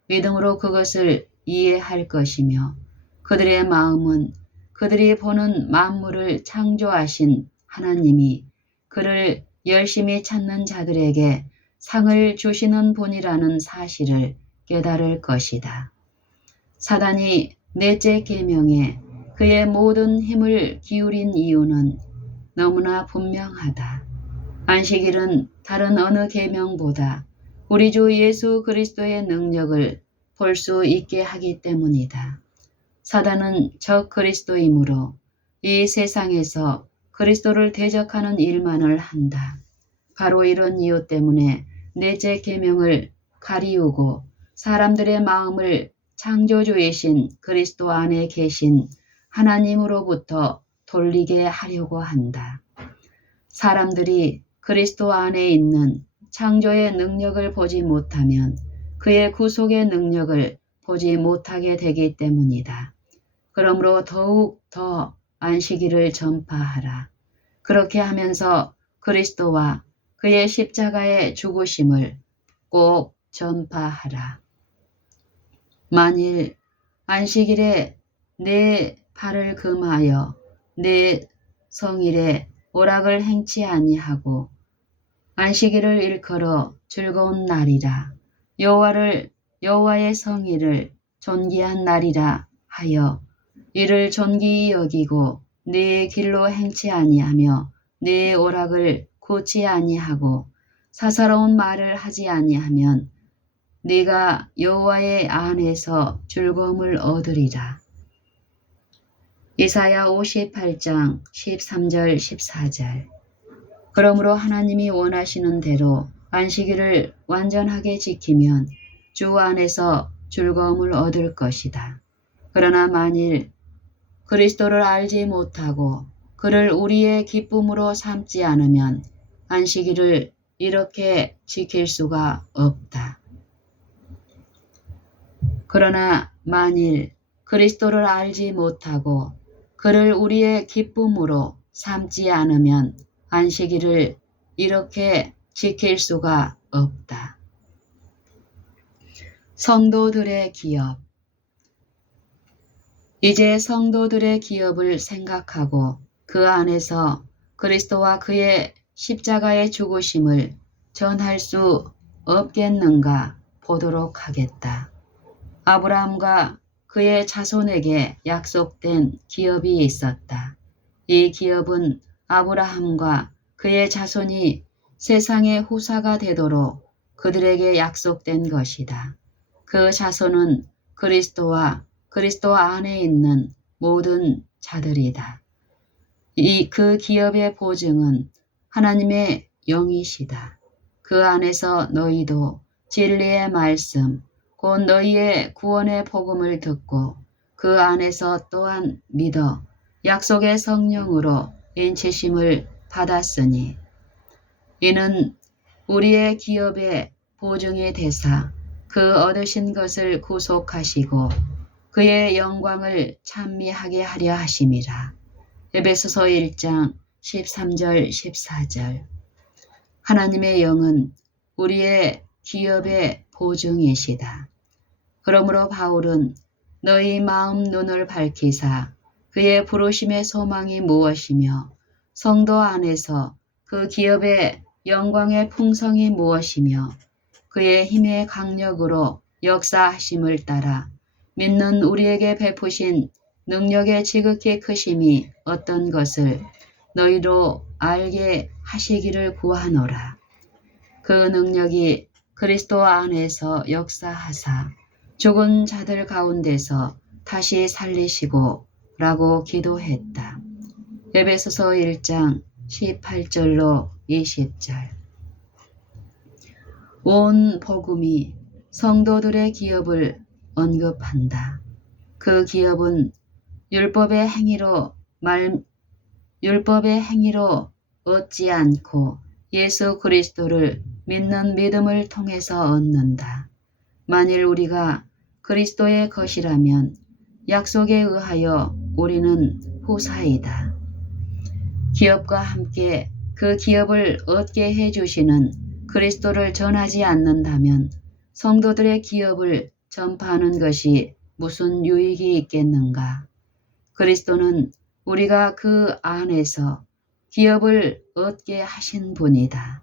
믿음으로 그것을 이해할 것이며 그들의 마음은 그들이 보는 만물을 창조하신 하나님이 그를 열심히 찾는 자들에게 상을 주시는 분이라는 사실을 깨달을 것이다. 사단이 넷째 계명에 그의 모든 힘을 기울인 이유는 너무나 분명하다. 안식일은 다른 어느 계명보다 우리 주 예수 그리스도의 능력을 볼 수 있게 하기 때문이다. 사단은 적 그리스도이므로 이 세상에서 그리스도를 대적하는 일만을 한다. 바로 이런 이유 때문에 넷째 계명을 가리우고 사람들의 마음을 창조주이신 그리스도 안에 계신 하나님으로부터 돌리게 하려고 한다. 사람들이 그리스도 안에 있는 창조의 능력을 보지 못하면 그의 구속의 능력을 보지 못하게 되기 때문이다. 그러므로 더욱 더 안식일을 전파하라. 그렇게 하면서 그리스도와 그의 십자가의 죽으심을 꼭 전파하라. 만일 안식일에 내 발을 금하여 내 성일에 오락을 행치 아니하고 안식일을 일컬어 즐거운 날이라 여호와의 성일을 존귀한 날이라 하여 이를 존귀히 여기고 네 길로 행치 아니하며 네 오락을 고치 아니하고 사사로운 말을 하지 아니하면 네가 여호와의 안에서 즐거움을 얻으리라. 이사야 58장 13절 14절. 그러므로 하나님이 원하시는 대로 안식일을 완전하게 지키면 주 안에서 즐거움을 얻을 것이다. 그러나 만일 그리스도를 알지 못하고 그를 우리의 기쁨으로 삼지 않으면 안식일을 이렇게 지킬 수가 없다. 그러나 만일 그리스도를 알지 못하고 그를 우리의 기쁨으로 삼지 않으면 안식일을 이렇게 지킬 수가 없다. 성도들의 기업. 이제 성도들의 기업을 생각하고 그 안에서 그리스도와 그의 십자가의 죽으심을 전할 수 없겠는가 보도록 하겠다. 아브라함과 그의 자손에게 약속된 기업이 있었다. 이 기업은 아브라함과 그의 자손이 세상의 후사가 되도록 그들에게 약속된 것이다. 그 자손은 그리스도와 그리스도 안에 있는 모든 자들이다. 그 기업의 보증은 하나님의 영이시다. 그 안에서 너희도 진리의 말씀, 곧 너희의 구원의 복음을 듣고 그 안에서 또한 믿어 약속의 성령으로 인치심을 받았으니 이는 우리의 기업의 보증의 대사 그 얻으신 것을 구속하시고 그의 영광을 찬미하게 하려 하심이라. 에베소서 1장 13절 14절. 하나님의 영은 우리의 기업의 보증이시다. 그러므로 바울은 너희 마음 눈을 밝히사 그의 부르심의 소망이 무엇이며 성도 안에서 그 기업의 영광의 풍성이 무엇이며 그의 힘의 강력으로 역사하심을 따라 믿는 우리에게 베푸신 능력의 지극히 크심이 어떤 것을 너희로 알게 하시기를 구하노라. 그 능력이 그리스도 안에서 역사하사 죽은 자들 가운데서 다시 살리시고 라고 기도했다. 에베소서 1장 18절로 20절. 온 복음이 성도들의 기업을 언급한다. 그 기업은 율법의 행위로 얻지 않고 예수 그리스도를 믿는 믿음을 통해서 얻는다. 만일 우리가 그리스도의 것이라면 약속에 의하여 우리는 후사이다. 기업과 함께 그 기업을 얻게 해주시는 그리스도를 전하지 않는다면 성도들의 기업을 전파하는 것이 무슨 유익이 있겠는가? 그리스도는 우리가 그 안에서 기업을 얻게 하신 분이다.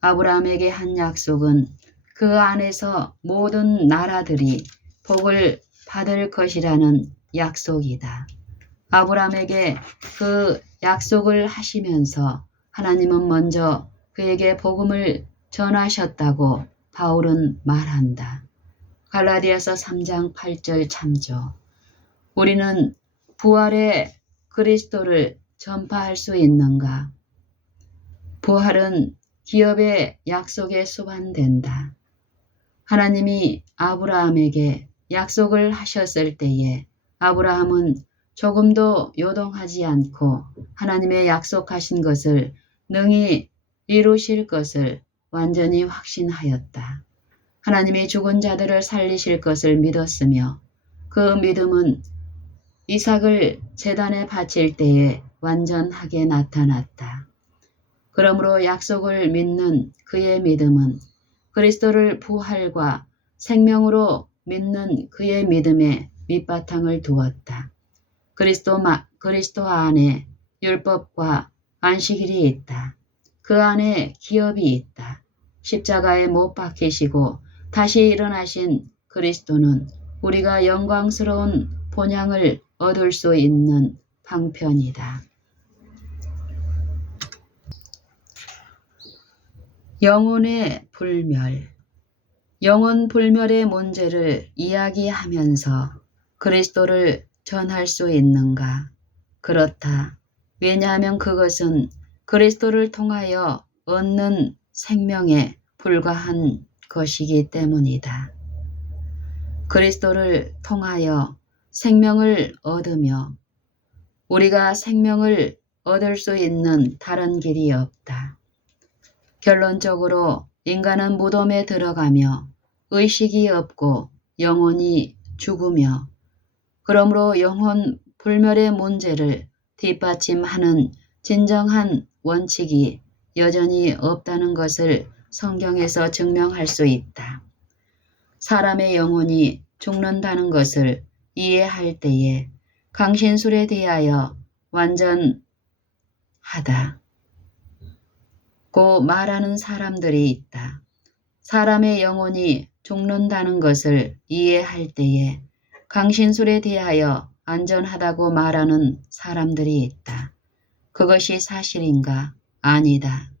아브라함에게 한 약속은 그 안에서 모든 나라들이 복을 받을 것이라는 약속이다. 아브라함에게 그 약속을 하시면서 하나님은 먼저 그에게 복음을 전하셨다고 바울은 말한다. 갈라디아서 3장 8절 참조. 우리는 부활의 그리스도를 전파할 수 있는가? 부활은 기업의 약속에 수반된다. 하나님이 아브라함에게 약속을 하셨을 때에 아브라함은 조금도 요동하지 않고 하나님의 약속하신 것을 능히 이루실 것을 완전히 확신하였다. 하나님이 죽은 자들을 살리실 것을 믿었으며 그 믿음은 이삭을 제단에 바칠 때에 완전하게 나타났다. 그러므로 약속을 믿는 그의 믿음은 그리스도를 부활과 생명으로 믿는 그의 믿음에 밑바탕을 두었다. 그리스도 안에 율법과 안식일이 있다. 그 안에 기업이 있다. 십자가에 못 박히시고 다시 일어나신 그리스도는 우리가 영광스러운 본향을 얻을 수 있는 방편이다. 영혼의 불멸. 영혼 불멸의 문제를 이야기하면서 그리스도를 전할 수 있는가? 그렇다. 왜냐하면 그것은 그리스도를 통하여 얻는 생명에 불과한 것이기 때문이다. 그리스도를 통하여 생명을 얻으며 우리가 생명을 얻을 수 있는 다른 길이 없다. 결론적으로 인간은 무덤에 들어가며 의식이 없고 영혼이 죽으며 그러므로 영혼 불멸의 문제를 뒷받침하는 진정한 원칙이 여전히 없다는 것을 성경에서 증명할 수 있다. 사람의 영혼이 죽는다는 것을 이해할 때에 강신술에 대하여 완전하다 고 말하는 사람들이 있다. 사람의 영혼이 죽는다는 것을 이해할 때에 강신술에 대하여 안전하다고 말하는 사람들이 있다. 그것이 사실인가? 아니다.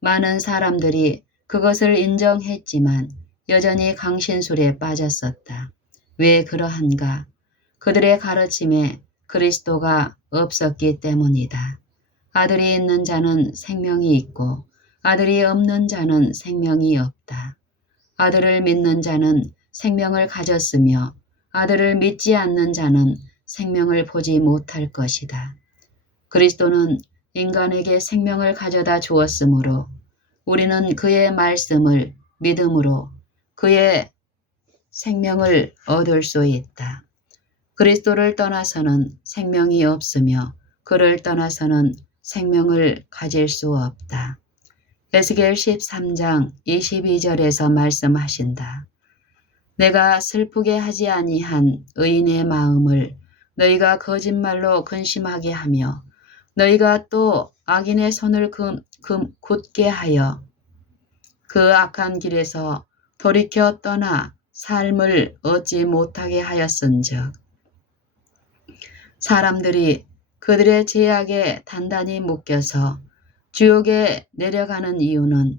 많은 사람들이 그것을 인정했지만 여전히 강신술에 빠졌었다. 왜 그러한가? 그들의 가르침에 그리스도가 없었기 때문이다. 아들이 있는 자는 생명이 있고 아들이 없는 자는 생명이 없다. 아들을 믿는 자는 생명을 가졌으며 아들을 믿지 않는 자는 생명을 보지 못할 것이다. 그리스도는 인간에게 생명을 가져다 주었으므로 우리는 그의 말씀을 믿음으로 그의 생명을 얻을 수 있다. 그리스도를 떠나서는 생명이 없으며 그를 떠나서는 생명을 가질 수 없다. 에스겔 13장 22절에서 말씀하신다. 내가 슬프게 하지 아니한 의인의 마음을 너희가 거짓말로 근심하게 하며 너희가 또 악인의 손을 굳게 하여 그 악한 길에서 돌이켜 떠나 삶을 얻지 못하게 하였은즉 사람들이 그들의 죄악에 단단히 묶여서 지옥에 내려가는 이유는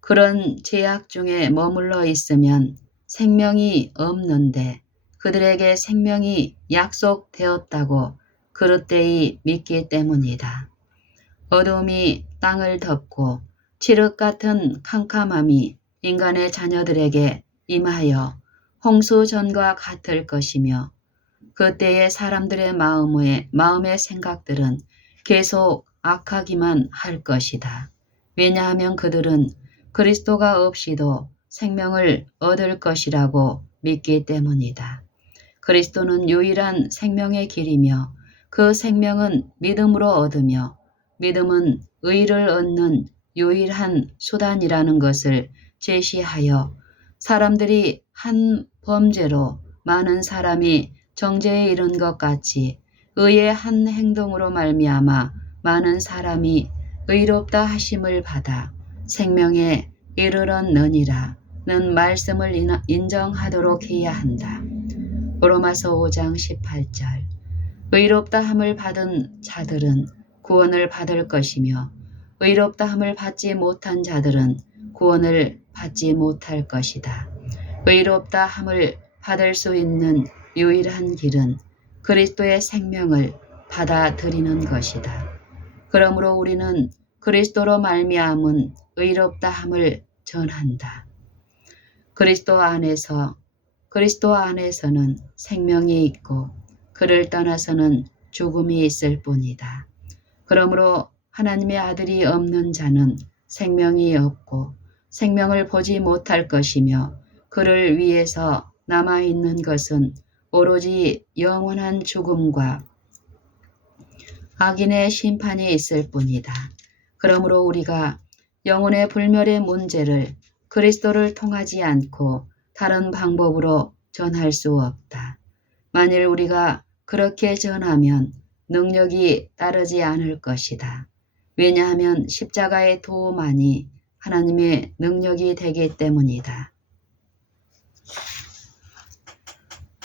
그런 죄악 중에 머물러 있으면 생명이 없는데 그들에게 생명이 약속되었다고 그릇되이 믿기 때문이다. 어둠이 땅을 덮고 칠흑 같은 캄캄함이 인간의 자녀들에게 임하여 홍수전과 같을 것이며 그때의 사람들의 마음의 생각들은 계속 악하기만 할 것이다. 왜냐하면 그들은 그리스도가 없이도 생명을 얻을 것이라고 믿기 때문이다. 그리스도는 유일한 생명의 길이며 그 생명은 믿음으로 얻으며 믿음은 의를 얻는 유일한 수단이라는 것을 제시하여 사람들이 한 범죄로 많은 사람이 정죄에 이른 것 같이 의의 한 행동으로 말미암아 많은 사람이 의롭다 하심을 받아 생명에 이르렀느니라는 말씀을 인정하도록 해야 한다. 로마서 5장 18절. 의롭다 함을 받은 자들은 구원을 받을 것이며 의롭다함을 받지 못한 자들은 구원을 받지 못할 것이다. 의롭다함을 받을 수 있는 유일한 길은 그리스도의 생명을 받아들이는 것이다. 그러므로 우리는 그리스도로 말미암은 의롭다함을 전한다. 그리스도 안에서는 생명이 있고 그를 떠나서는 죽음이 있을 뿐이다. 그러므로 하나님의 아들이 없는 자는 생명이 없고 생명을 보지 못할 것이며 그를 위해서 남아있는 것은 오로지 영원한 죽음과 악인의 심판이 있을 뿐이다. 그러므로 우리가 영혼의 불멸의 문제를 그리스도를 통하지 않고 다른 방법으로 전할 수 없다. 만일 우리가 그렇게 전하면 능력이 따르지 않을 것이다. 왜냐하면 십자가의 도만이 하나님의 능력이 되기 때문이다.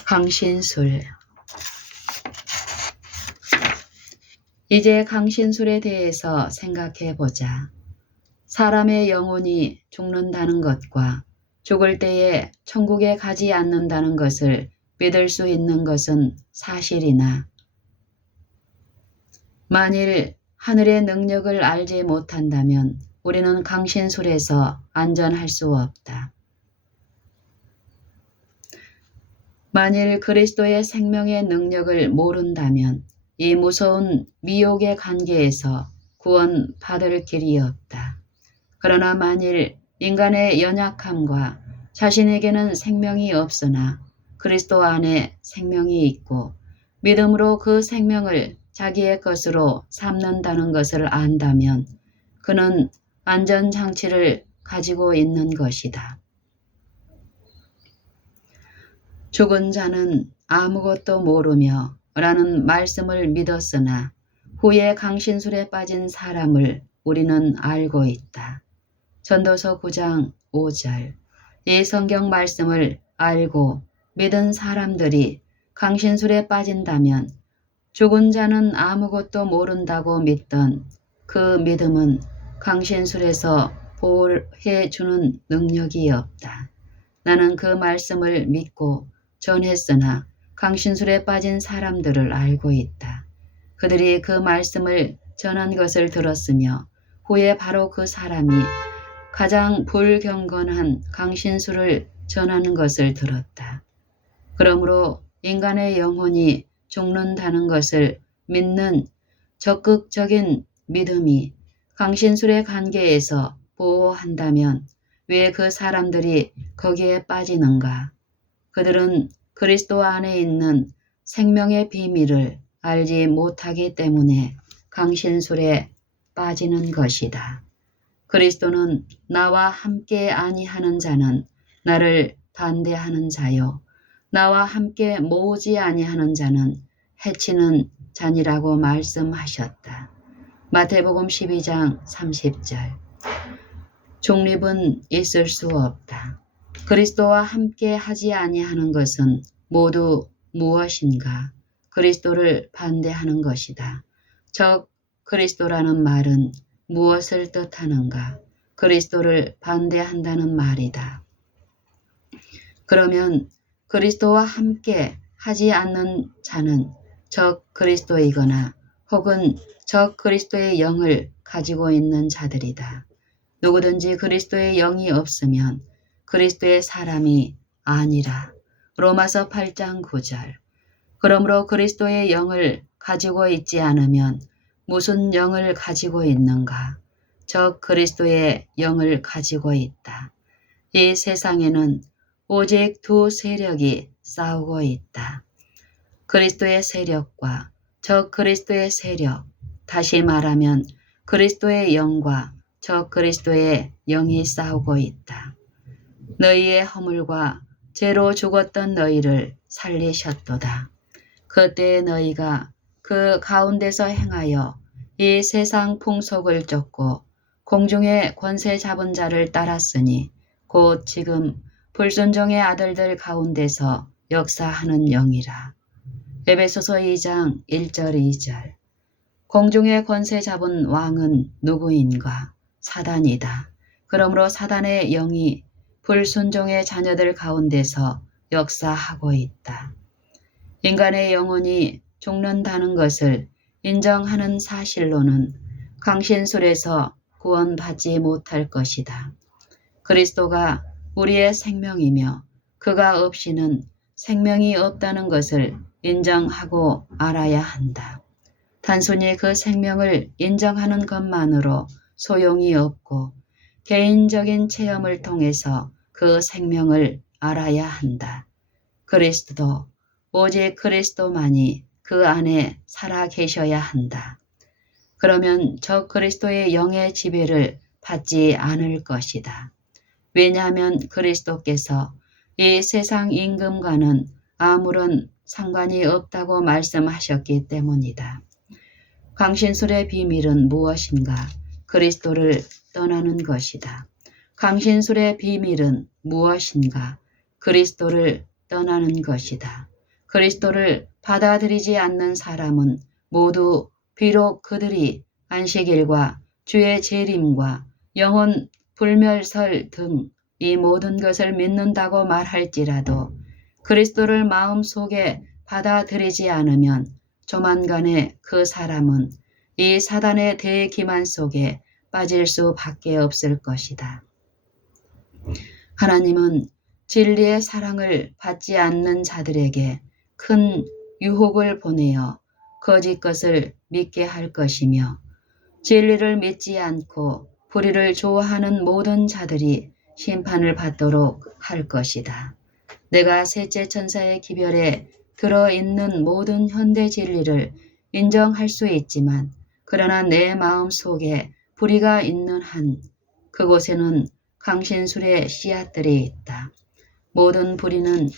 강신술. 이제 강신술에 대해서 생각해 보자. 사람의 영혼이 죽는다는 것과 죽을 때에 천국에 가지 않는다는 것을 믿을 수 있는 것은 사실이나 만일 하늘의 능력을 알지 못한다면 우리는 강신술에서 안전할 수 없다. 만일 그리스도의 생명의 능력을 모른다면 이 무서운 미혹의 관계에서 구원받을 길이 없다. 그러나 만일 인간의 연약함과 자신에게는 생명이 없으나 그리스도 안에 생명이 있고 믿음으로 그 생명을 자기의 것으로 삼는다는 것을 안다면 그는 안전장치를 가지고 있는 것이다. 죽은 자는 아무것도 모르며 라는 말씀을 믿었으나 후에 강신술에 빠진 사람을 우리는 알고 있다. 전도서 9장 5절. 이 성경 말씀을 알고 믿은 사람들이 강신술에 빠진다면 죽은 자는 아무것도 모른다고 믿던 그 믿음은 강신술에서 보호해 주는 능력이 없다. 나는 그 말씀을 믿고 전했으나 강신술에 빠진 사람들을 알고 있다. 그들이 그 말씀을 전한 것을 들었으며 후에 바로 그 사람이 가장 불경건한 강신술을 전하는 것을 들었다. 그러므로 인간의 영혼이 죽는다는 것을 믿는 적극적인 믿음이 강신술의 관계에서 보호한다면 왜 그 사람들이 거기에 빠지는가? 그들은 그리스도 안에 있는 생명의 비밀을 알지 못하기 때문에 강신술에 빠지는 것이다. 그리스도는 나와 함께 아니하는 자는 나를 반대하는 자요. 나와 함께 모으지 아니하는 자는 해치는 자니라고 말씀하셨다. 마태복음 12장 30절. 중립은 있을 수 없다. 그리스도와 함께 하지 아니하는 것은 모두 무엇인가? 그리스도를 반대하는 것이다. 적 그리스도라는 말은 무엇을 뜻하는가? 그리스도를 반대한다는 말이다. 그러면 그리스도와 함께 하지 않는 자는 적 그리스도이거나 혹은 적 그리스도의 영을 가지고 있는 자들이다. 누구든지 그리스도의 영이 없으면 그리스도의 사람이 아니라. 로마서 8장 9절. 그러므로 그리스도의 영을 가지고 있지 않으면 무슨 영을 가지고 있는가? 적 그리스도의 영을 가지고 있다. 이 세상에는 오직 두 세력이 싸우고 있다. 그리스도의 세력과 적 그리스도의 세력, 다시 말하면 그리스도의 영과 적 그리스도의 영이 싸우고 있다. 너희의 허물과 죄로 죽었던 너희를 살리셨도다. 그때 너희가 그 가운데서 행하여 이 세상 풍속을 쫓고 공중의 권세 잡은 자를 따랐으니 곧 지금 불순종의 아들들 가운데서 역사하는 영이라. 에베소서 2장 1절 2절. 공중의 권세 잡은 왕은 누구인가? 사단이다. 그러므로 사단의 영이 불순종의 자녀들 가운데서 역사하고 있다. 인간의 영혼이 죽는다는 것을 인정하는 사실로는 강신술에서 구원받지 못할 것이다. 그리스도가 우리의 생명이며 그가 없이는 생명이 없다는 것을 인정하고 알아야 한다. 단순히 그 생명을 인정하는 것만으로 소용이 없고 개인적인 체험을 통해서 그 생명을 알아야 한다. 그리스도, 오직 그리스도만이 그 안에 살아 계셔야 한다. 그러면 저 그리스도의 영의 지배를 받지 않을 것이다. 왜냐하면 그리스도께서 이 세상 임금과는 아무런 상관이 없다고 말씀하셨기 때문이다. 강신술의 비밀은 무엇인가? 그리스도를 떠나는 것이다. 강신술의 비밀은 무엇인가? 그리스도를 떠나는 것이다. 그리스도를 받아들이지 않는 사람은 모두 비록 그들이 안식일과 주의 재림과 영혼 불멸설 등 이 모든 것을 믿는다고 말할지라도 그리스도를 마음속에 받아들이지 않으면 조만간에 그 사람은 이 사단의 대기만 속에 빠질 수밖에 없을 것이다. 하나님은 진리의 사랑을 받지 않는 자들에게 큰 유혹을 보내어 거짓 것을 믿게 할 것이며 진리를 믿지 않고 불의를 좋아하는 모든 자들이 심판을 받도록 할 것이다. 내가 셋째 천사의 기별에 들어있는 모든 현대 진리를 인정할 수 있지만 그러나 내 마음 속에 불의가 있는 한 그곳에는 강신술의 씨앗들이 있다. 모든 불의는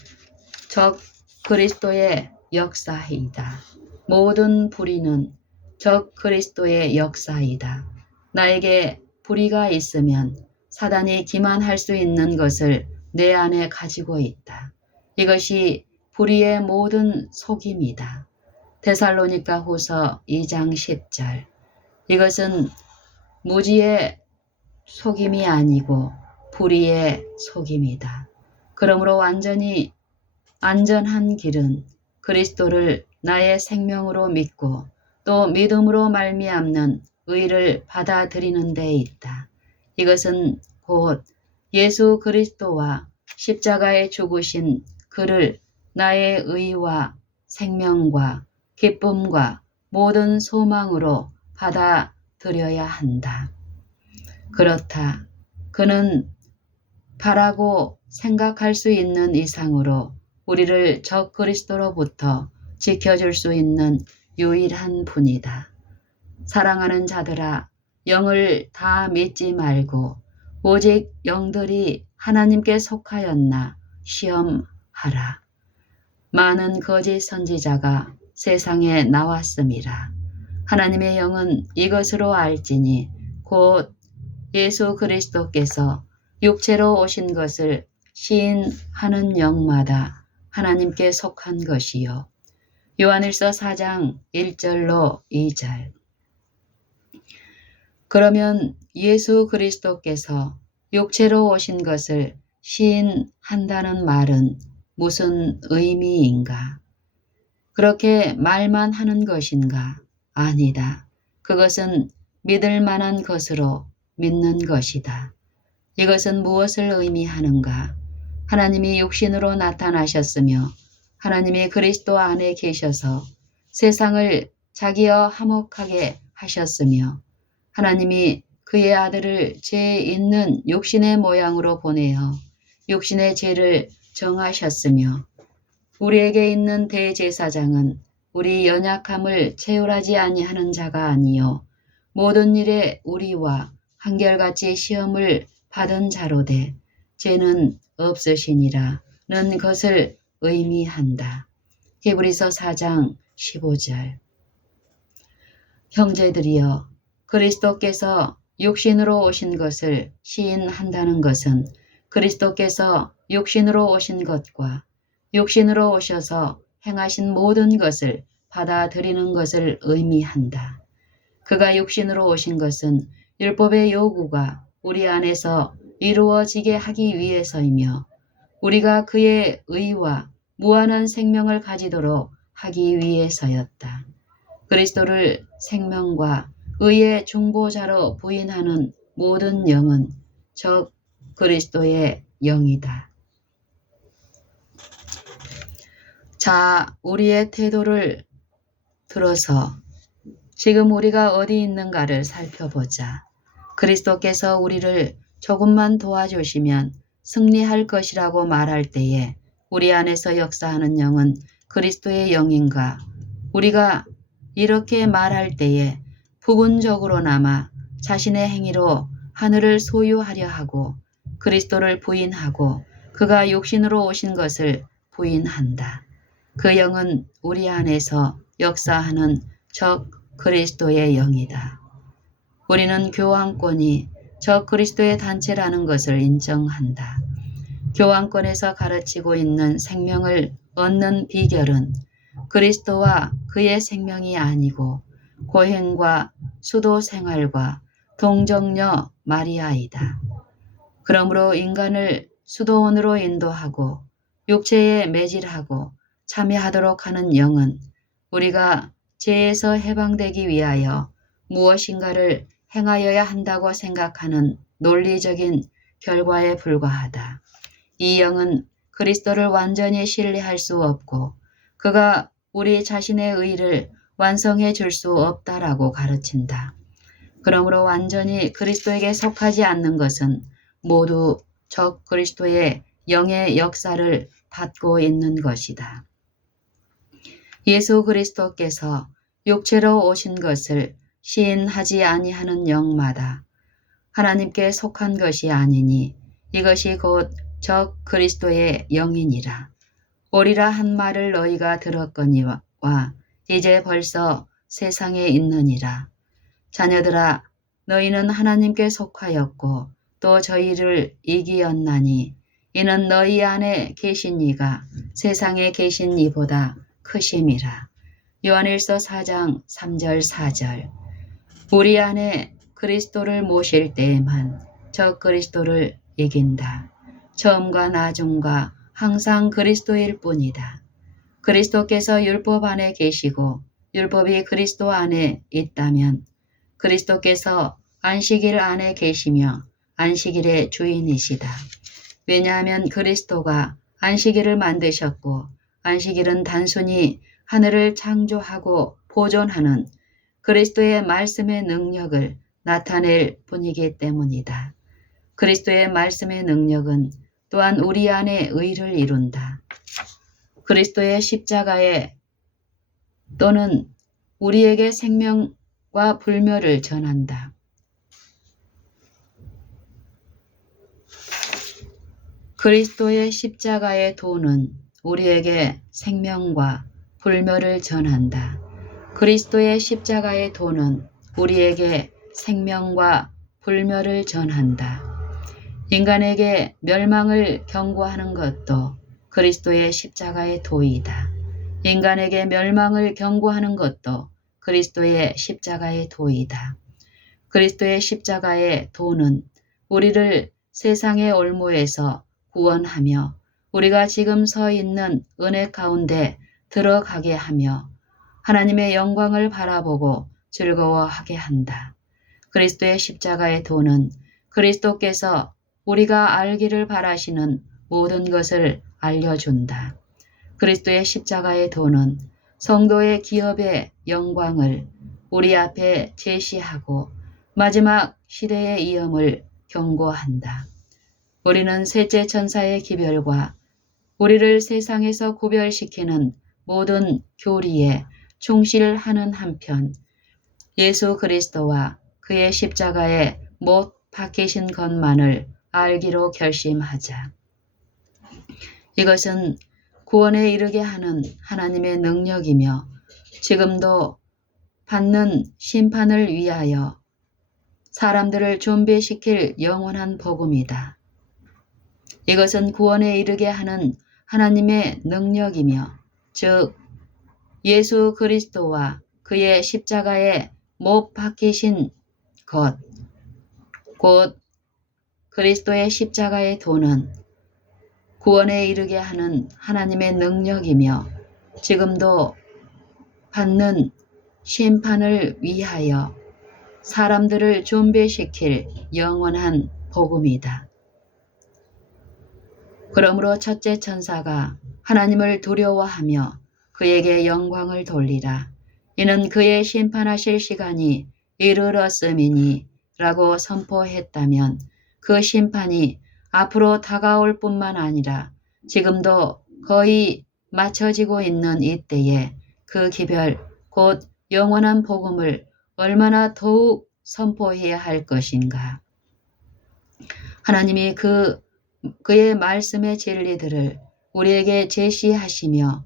적 그리스도의 역사이다. 모든 불의는 적 그리스도의 역사이다. 나에게 불의가 있으면 사단이 기만할 수 있는 것을 내 안에 가지고 있다. 이것이 불의의 모든 속임이다. 데살로니가 후서 2장 10절. 이것은 무지의 속임이 아니고 불의의 속임이다. 그러므로 완전히 안전한 길은 그리스도를 나의 생명으로 믿고 또 믿음으로 말미암는 의를 받아들이는 데 있다. 이것은 곧 예수 그리스도와 십자가에 죽으신 그를 나의 의와 생명과 기쁨과 모든 소망으로 받아들여야 한다. 그렇다. 그는 바라고 생각할 수 있는 이상으로 우리를 적 그리스도로부터 지켜줄 수 있는 유일한 분이다. 사랑하는 자들아, 영을 다 믿지 말고 오직 영들이 하나님께 속하였나 시험하라. 많은 거짓 선지자가 세상에 나왔음이라. 하나님의 영은 이것으로 알지니 곧 예수 그리스도께서 육체로 오신 것을 시인하는 영마다 하나님께 속한 것이요. 요한일서 4장 1절로 2절. 그러면 예수 그리스도께서 육체로 오신 것을 시인한다는 말은 무슨 의미인가? 그렇게 말만 하는 것인가? 아니다. 그것은 믿을 만한 것으로 믿는 것이다. 이것은 무엇을 의미하는가? 하나님이 육신으로 나타나셨으며 하나님이 그리스도 안에 계셔서 세상을 자기와 화목하게 하셨으며 하나님이 그의 아들을 죄 있는 육신의 모양으로 보내어 육신의 죄를 정하셨으며 우리에게 있는 대제사장은 우리 연약함을 체휼하지 아니하는 자가 아니요 모든 일에 우리와 한결같이 시험을 받은 자로되 죄는 없으시니라는 것을 의미한다. 히브리서 4장 15절. 형제들이여, 그리스도께서 육신으로 오신 것을 시인한다는 것은 그리스도께서 육신으로 오신 것과 육신으로 오셔서 행하신 모든 것을 받아들이는 것을 의미한다. 그가 육신으로 오신 것은 율법의 요구가 우리 안에서 이루어지게 하기 위해서이며 우리가 그의 의와 무한한 생명을 가지도록 하기 위해서였다. 그리스도를 생명과 의의 중보자로 부인하는 모든 영은 적 그리스도의 영이다. 자, 우리의 태도를 들어서 지금 우리가 어디 있는가를 살펴보자. 그리스도께서 우리를 조금만 도와주시면 승리할 것이라고 말할 때에 우리 안에서 역사하는 영은 그리스도의 영인가? 우리가 이렇게 말할 때에 부분적으로나마 자신의 행위로 하늘을 소유하려 하고 그리스도를 부인하고 그가 육신으로 오신 것을 부인한다. 그 영은 우리 안에서 역사하는 적 그리스도의 영이다. 우리는 교황권이 적 그리스도의 단체라는 것을 인정한다. 교황권에서 가르치고 있는 생명을 얻는 비결은 그리스도와 그의 생명이 아니고 고행과 수도 생활과 동정녀 마리아이다. 그러므로 인간을 수도원으로 인도하고 육체에 매질하고 참여하도록 하는 영은 우리가 죄에서 해방되기 위하여 무엇인가를 행하여야 한다고 생각하는 논리적인 결과에 불과하다. 이 영은 그리스도를 완전히 신뢰할 수 없고 그가 우리 자신의 의를 완성해 줄 수 없다라고 가르친다. 그러므로 완전히 그리스도에게 속하지 않는 것은 모두 적 그리스도의 영의 역사를 받고 있는 것이다. 예수 그리스도께서 육체로 오신 것을 시인하지 아니하는 영마다 하나님께 속한 것이 아니니 이것이 곧 적 그리스도의 영이니라. 오리라 한 말을 너희가 들었거니와 이제 벌써 세상에 있느니라. 자녀들아, 너희는 하나님께 속하였고 또 저희를 이기었나니 이는 너희 안에 계신 이가 세상에 계신 이보다 크심이라. 요한일서 4장 3절 4절. 우리 안에 그리스도를 모실 때에만 적 그리스도를 이긴다. 처음과 나중과 항상 그리스도일 뿐이다. 그리스도께서 율법 안에 계시고 율법이 그리스도 안에 있다면 그리스도께서 안식일 안에 계시며 안식일의 주인이시다. 왜냐하면 그리스도가 안식일을 만드셨고 안식일은 단순히 하늘을 창조하고 보존하는 그리스도의 말씀의 능력을 나타낼 뿐이기 때문이다. 그리스도의 말씀의 능력은 또한 우리 안에 의를 이룬다. 그리스도의 십자가에 또는 우리에게 생명과 불멸을 전한다. 그리스도의 십자가의 도는 우리에게 생명과 불멸을 전한다. 그리스도의 십자가의 도는 우리에게 생명과 불멸을 전한다. 인간에게 멸망을 경고하는 것도 그리스도의 십자가의 도이다. 인간에게 멸망을 경고하는 것도 그리스도의 십자가의 도이다. 그리스도의 십자가의 도는 우리를 세상의 올무에서 구원하며 우리가 지금 서 있는 은혜 가운데 들어가게 하며 하나님의 영광을 바라보고 즐거워하게 한다. 그리스도의 십자가의 도는 그리스도께서 우리가 알기를 바라시는 모든 것을 알려준다. 그리스도의 십자가의 도는 성도의 기업의 영광을 우리 앞에 제시하고 마지막 시대의 이음을 경고한다. 우리는 셋째 천사의 기별과 우리를 세상에서 구별시키는 모든 교리에 충실하는 한편 예수 그리스도와 그의 십자가에 못 박히신 것만을 알기로 결심하자. 이것은 구원에 이르게 하는 하나님의 능력이며 지금도 받는 심판을 위하여 사람들을 준비시킬 영원한 복음이다. 이것은 구원에 이르게 하는 하나님의 능력이며 즉 예수 그리스도와 그의 십자가에 못 박히신 것, 곧 그리스도의 십자가의 도는 구원에 이르게 하는 하나님의 능력이며 지금도 받는 심판을 위하여 사람들을 준비시킬 영원한 복음이다. 그러므로 첫째 천사가 하나님을 두려워하며 그에게 영광을 돌리라. 이는 그의 심판하실 시간이 이르렀음이니 라고 선포했다면 그 심판이 앞으로 다가올 뿐만 아니라 지금도 거의 맞춰지고 있는 이때에 그 기별 곧 영원한 복음을 얼마나 더욱 선포해야 할 것인가. 하나님이 그의 말씀의 진리들을 우리에게 제시하시며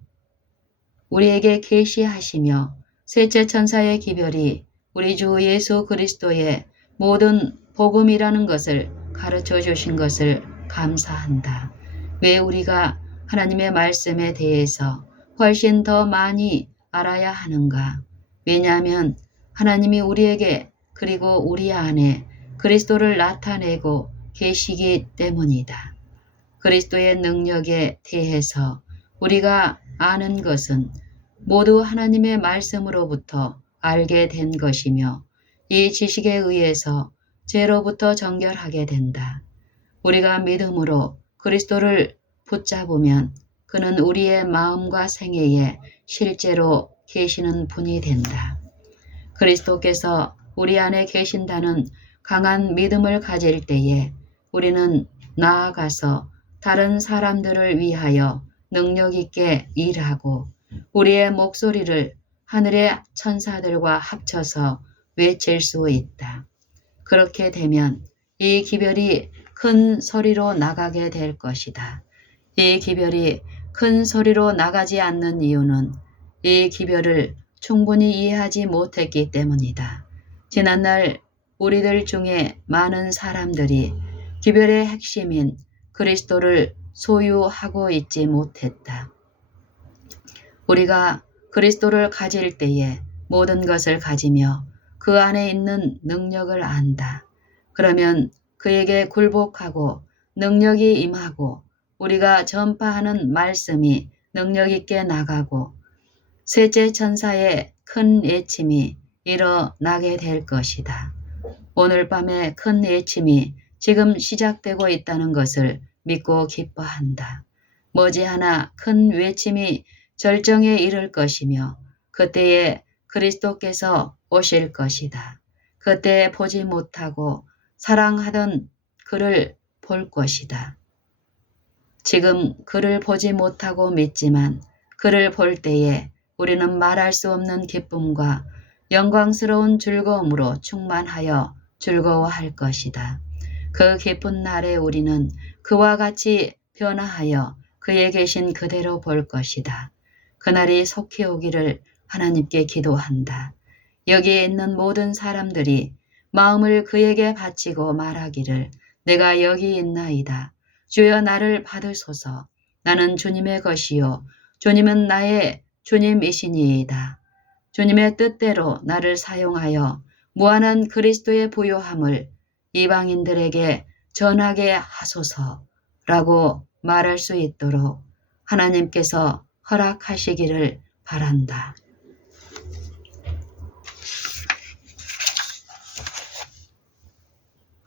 우리에게 계시하시며 셋째 천사의 기별이 우리 주 예수 그리스도의 모든 복음이라는 것을 가르쳐 주신 것을 감사한다. 왜 우리가 하나님의 말씀에 대해서 훨씬 더 많이 알아야 하는가? 왜냐하면 하나님이 우리에게 그리고 우리 안에 그리스도를 나타내고 계시기 때문이다. 그리스도의 능력에 대해서 우리가 아는 것은 모두 하나님의 말씀으로부터 알게 된 것이며 이 지식에 의해서 죄로부터 정결하게 된다. 우리가 믿음으로 그리스도를 붙잡으면 그는 우리의 마음과 생애에 실제로 계시는 분이 된다. 그리스도께서 우리 안에 계신다는 강한 믿음을 가질 때에 우리는 나아가서 다른 사람들을 위하여 능력 있게 일하고 우리의 목소리를 하늘의 천사들과 합쳐서 외칠 수 있다. 그렇게 되면 이 기별이 큰 소리로 나가게 될 것이다. 이 기별이 큰 소리로 나가지 않는 이유는 이 기별을 충분히 이해하지 못했기 때문이다. 지난날 우리들 중에 많은 사람들이 기별의 핵심인 그리스도를 소유하고 있지 못했다. 우리가 그리스도를 가질 때에 모든 것을 가지며 그 안에 있는 능력을 안다. 그러면 그에게 굴복하고 능력이 임하고 우리가 전파하는 말씀이 능력 있게 나가고 셋째 천사의 큰 외침이 일어나게 될 것이다. 오늘 밤에 큰 외침이 지금 시작되고 있다는 것을 믿고 기뻐한다. 머지않아 큰 외침이 절정에 이를 것이며 그때에 그리스도께서 오실 것이다. 그때에 보지 못하고 사랑하던 그를 볼 것이다. 지금 그를 보지 못하고 믿지만 그를 볼 때에 우리는 말할 수 없는 기쁨과 영광스러운 즐거움으로 충만하여 즐거워할 것이다. 그 기쁜 날에 우리는 그와 같이 변화하여 그에 계신 그대로 볼 것이다. 그날이 속히 오기를 하나님께 기도한다. 여기에 있는 모든 사람들이 마음을 그에게 바치고 말하기를 내가 여기 있나이다. 주여 나를 받으소서. 나는 주님의 것이요 주님은 나의 주님이시니이다. 주님의 뜻대로 나를 사용하여 무한한 그리스도의 부요함을 이방인들에게 전하게 하소서라고 말할 수 있도록 하나님께서 허락하시기를 바란다.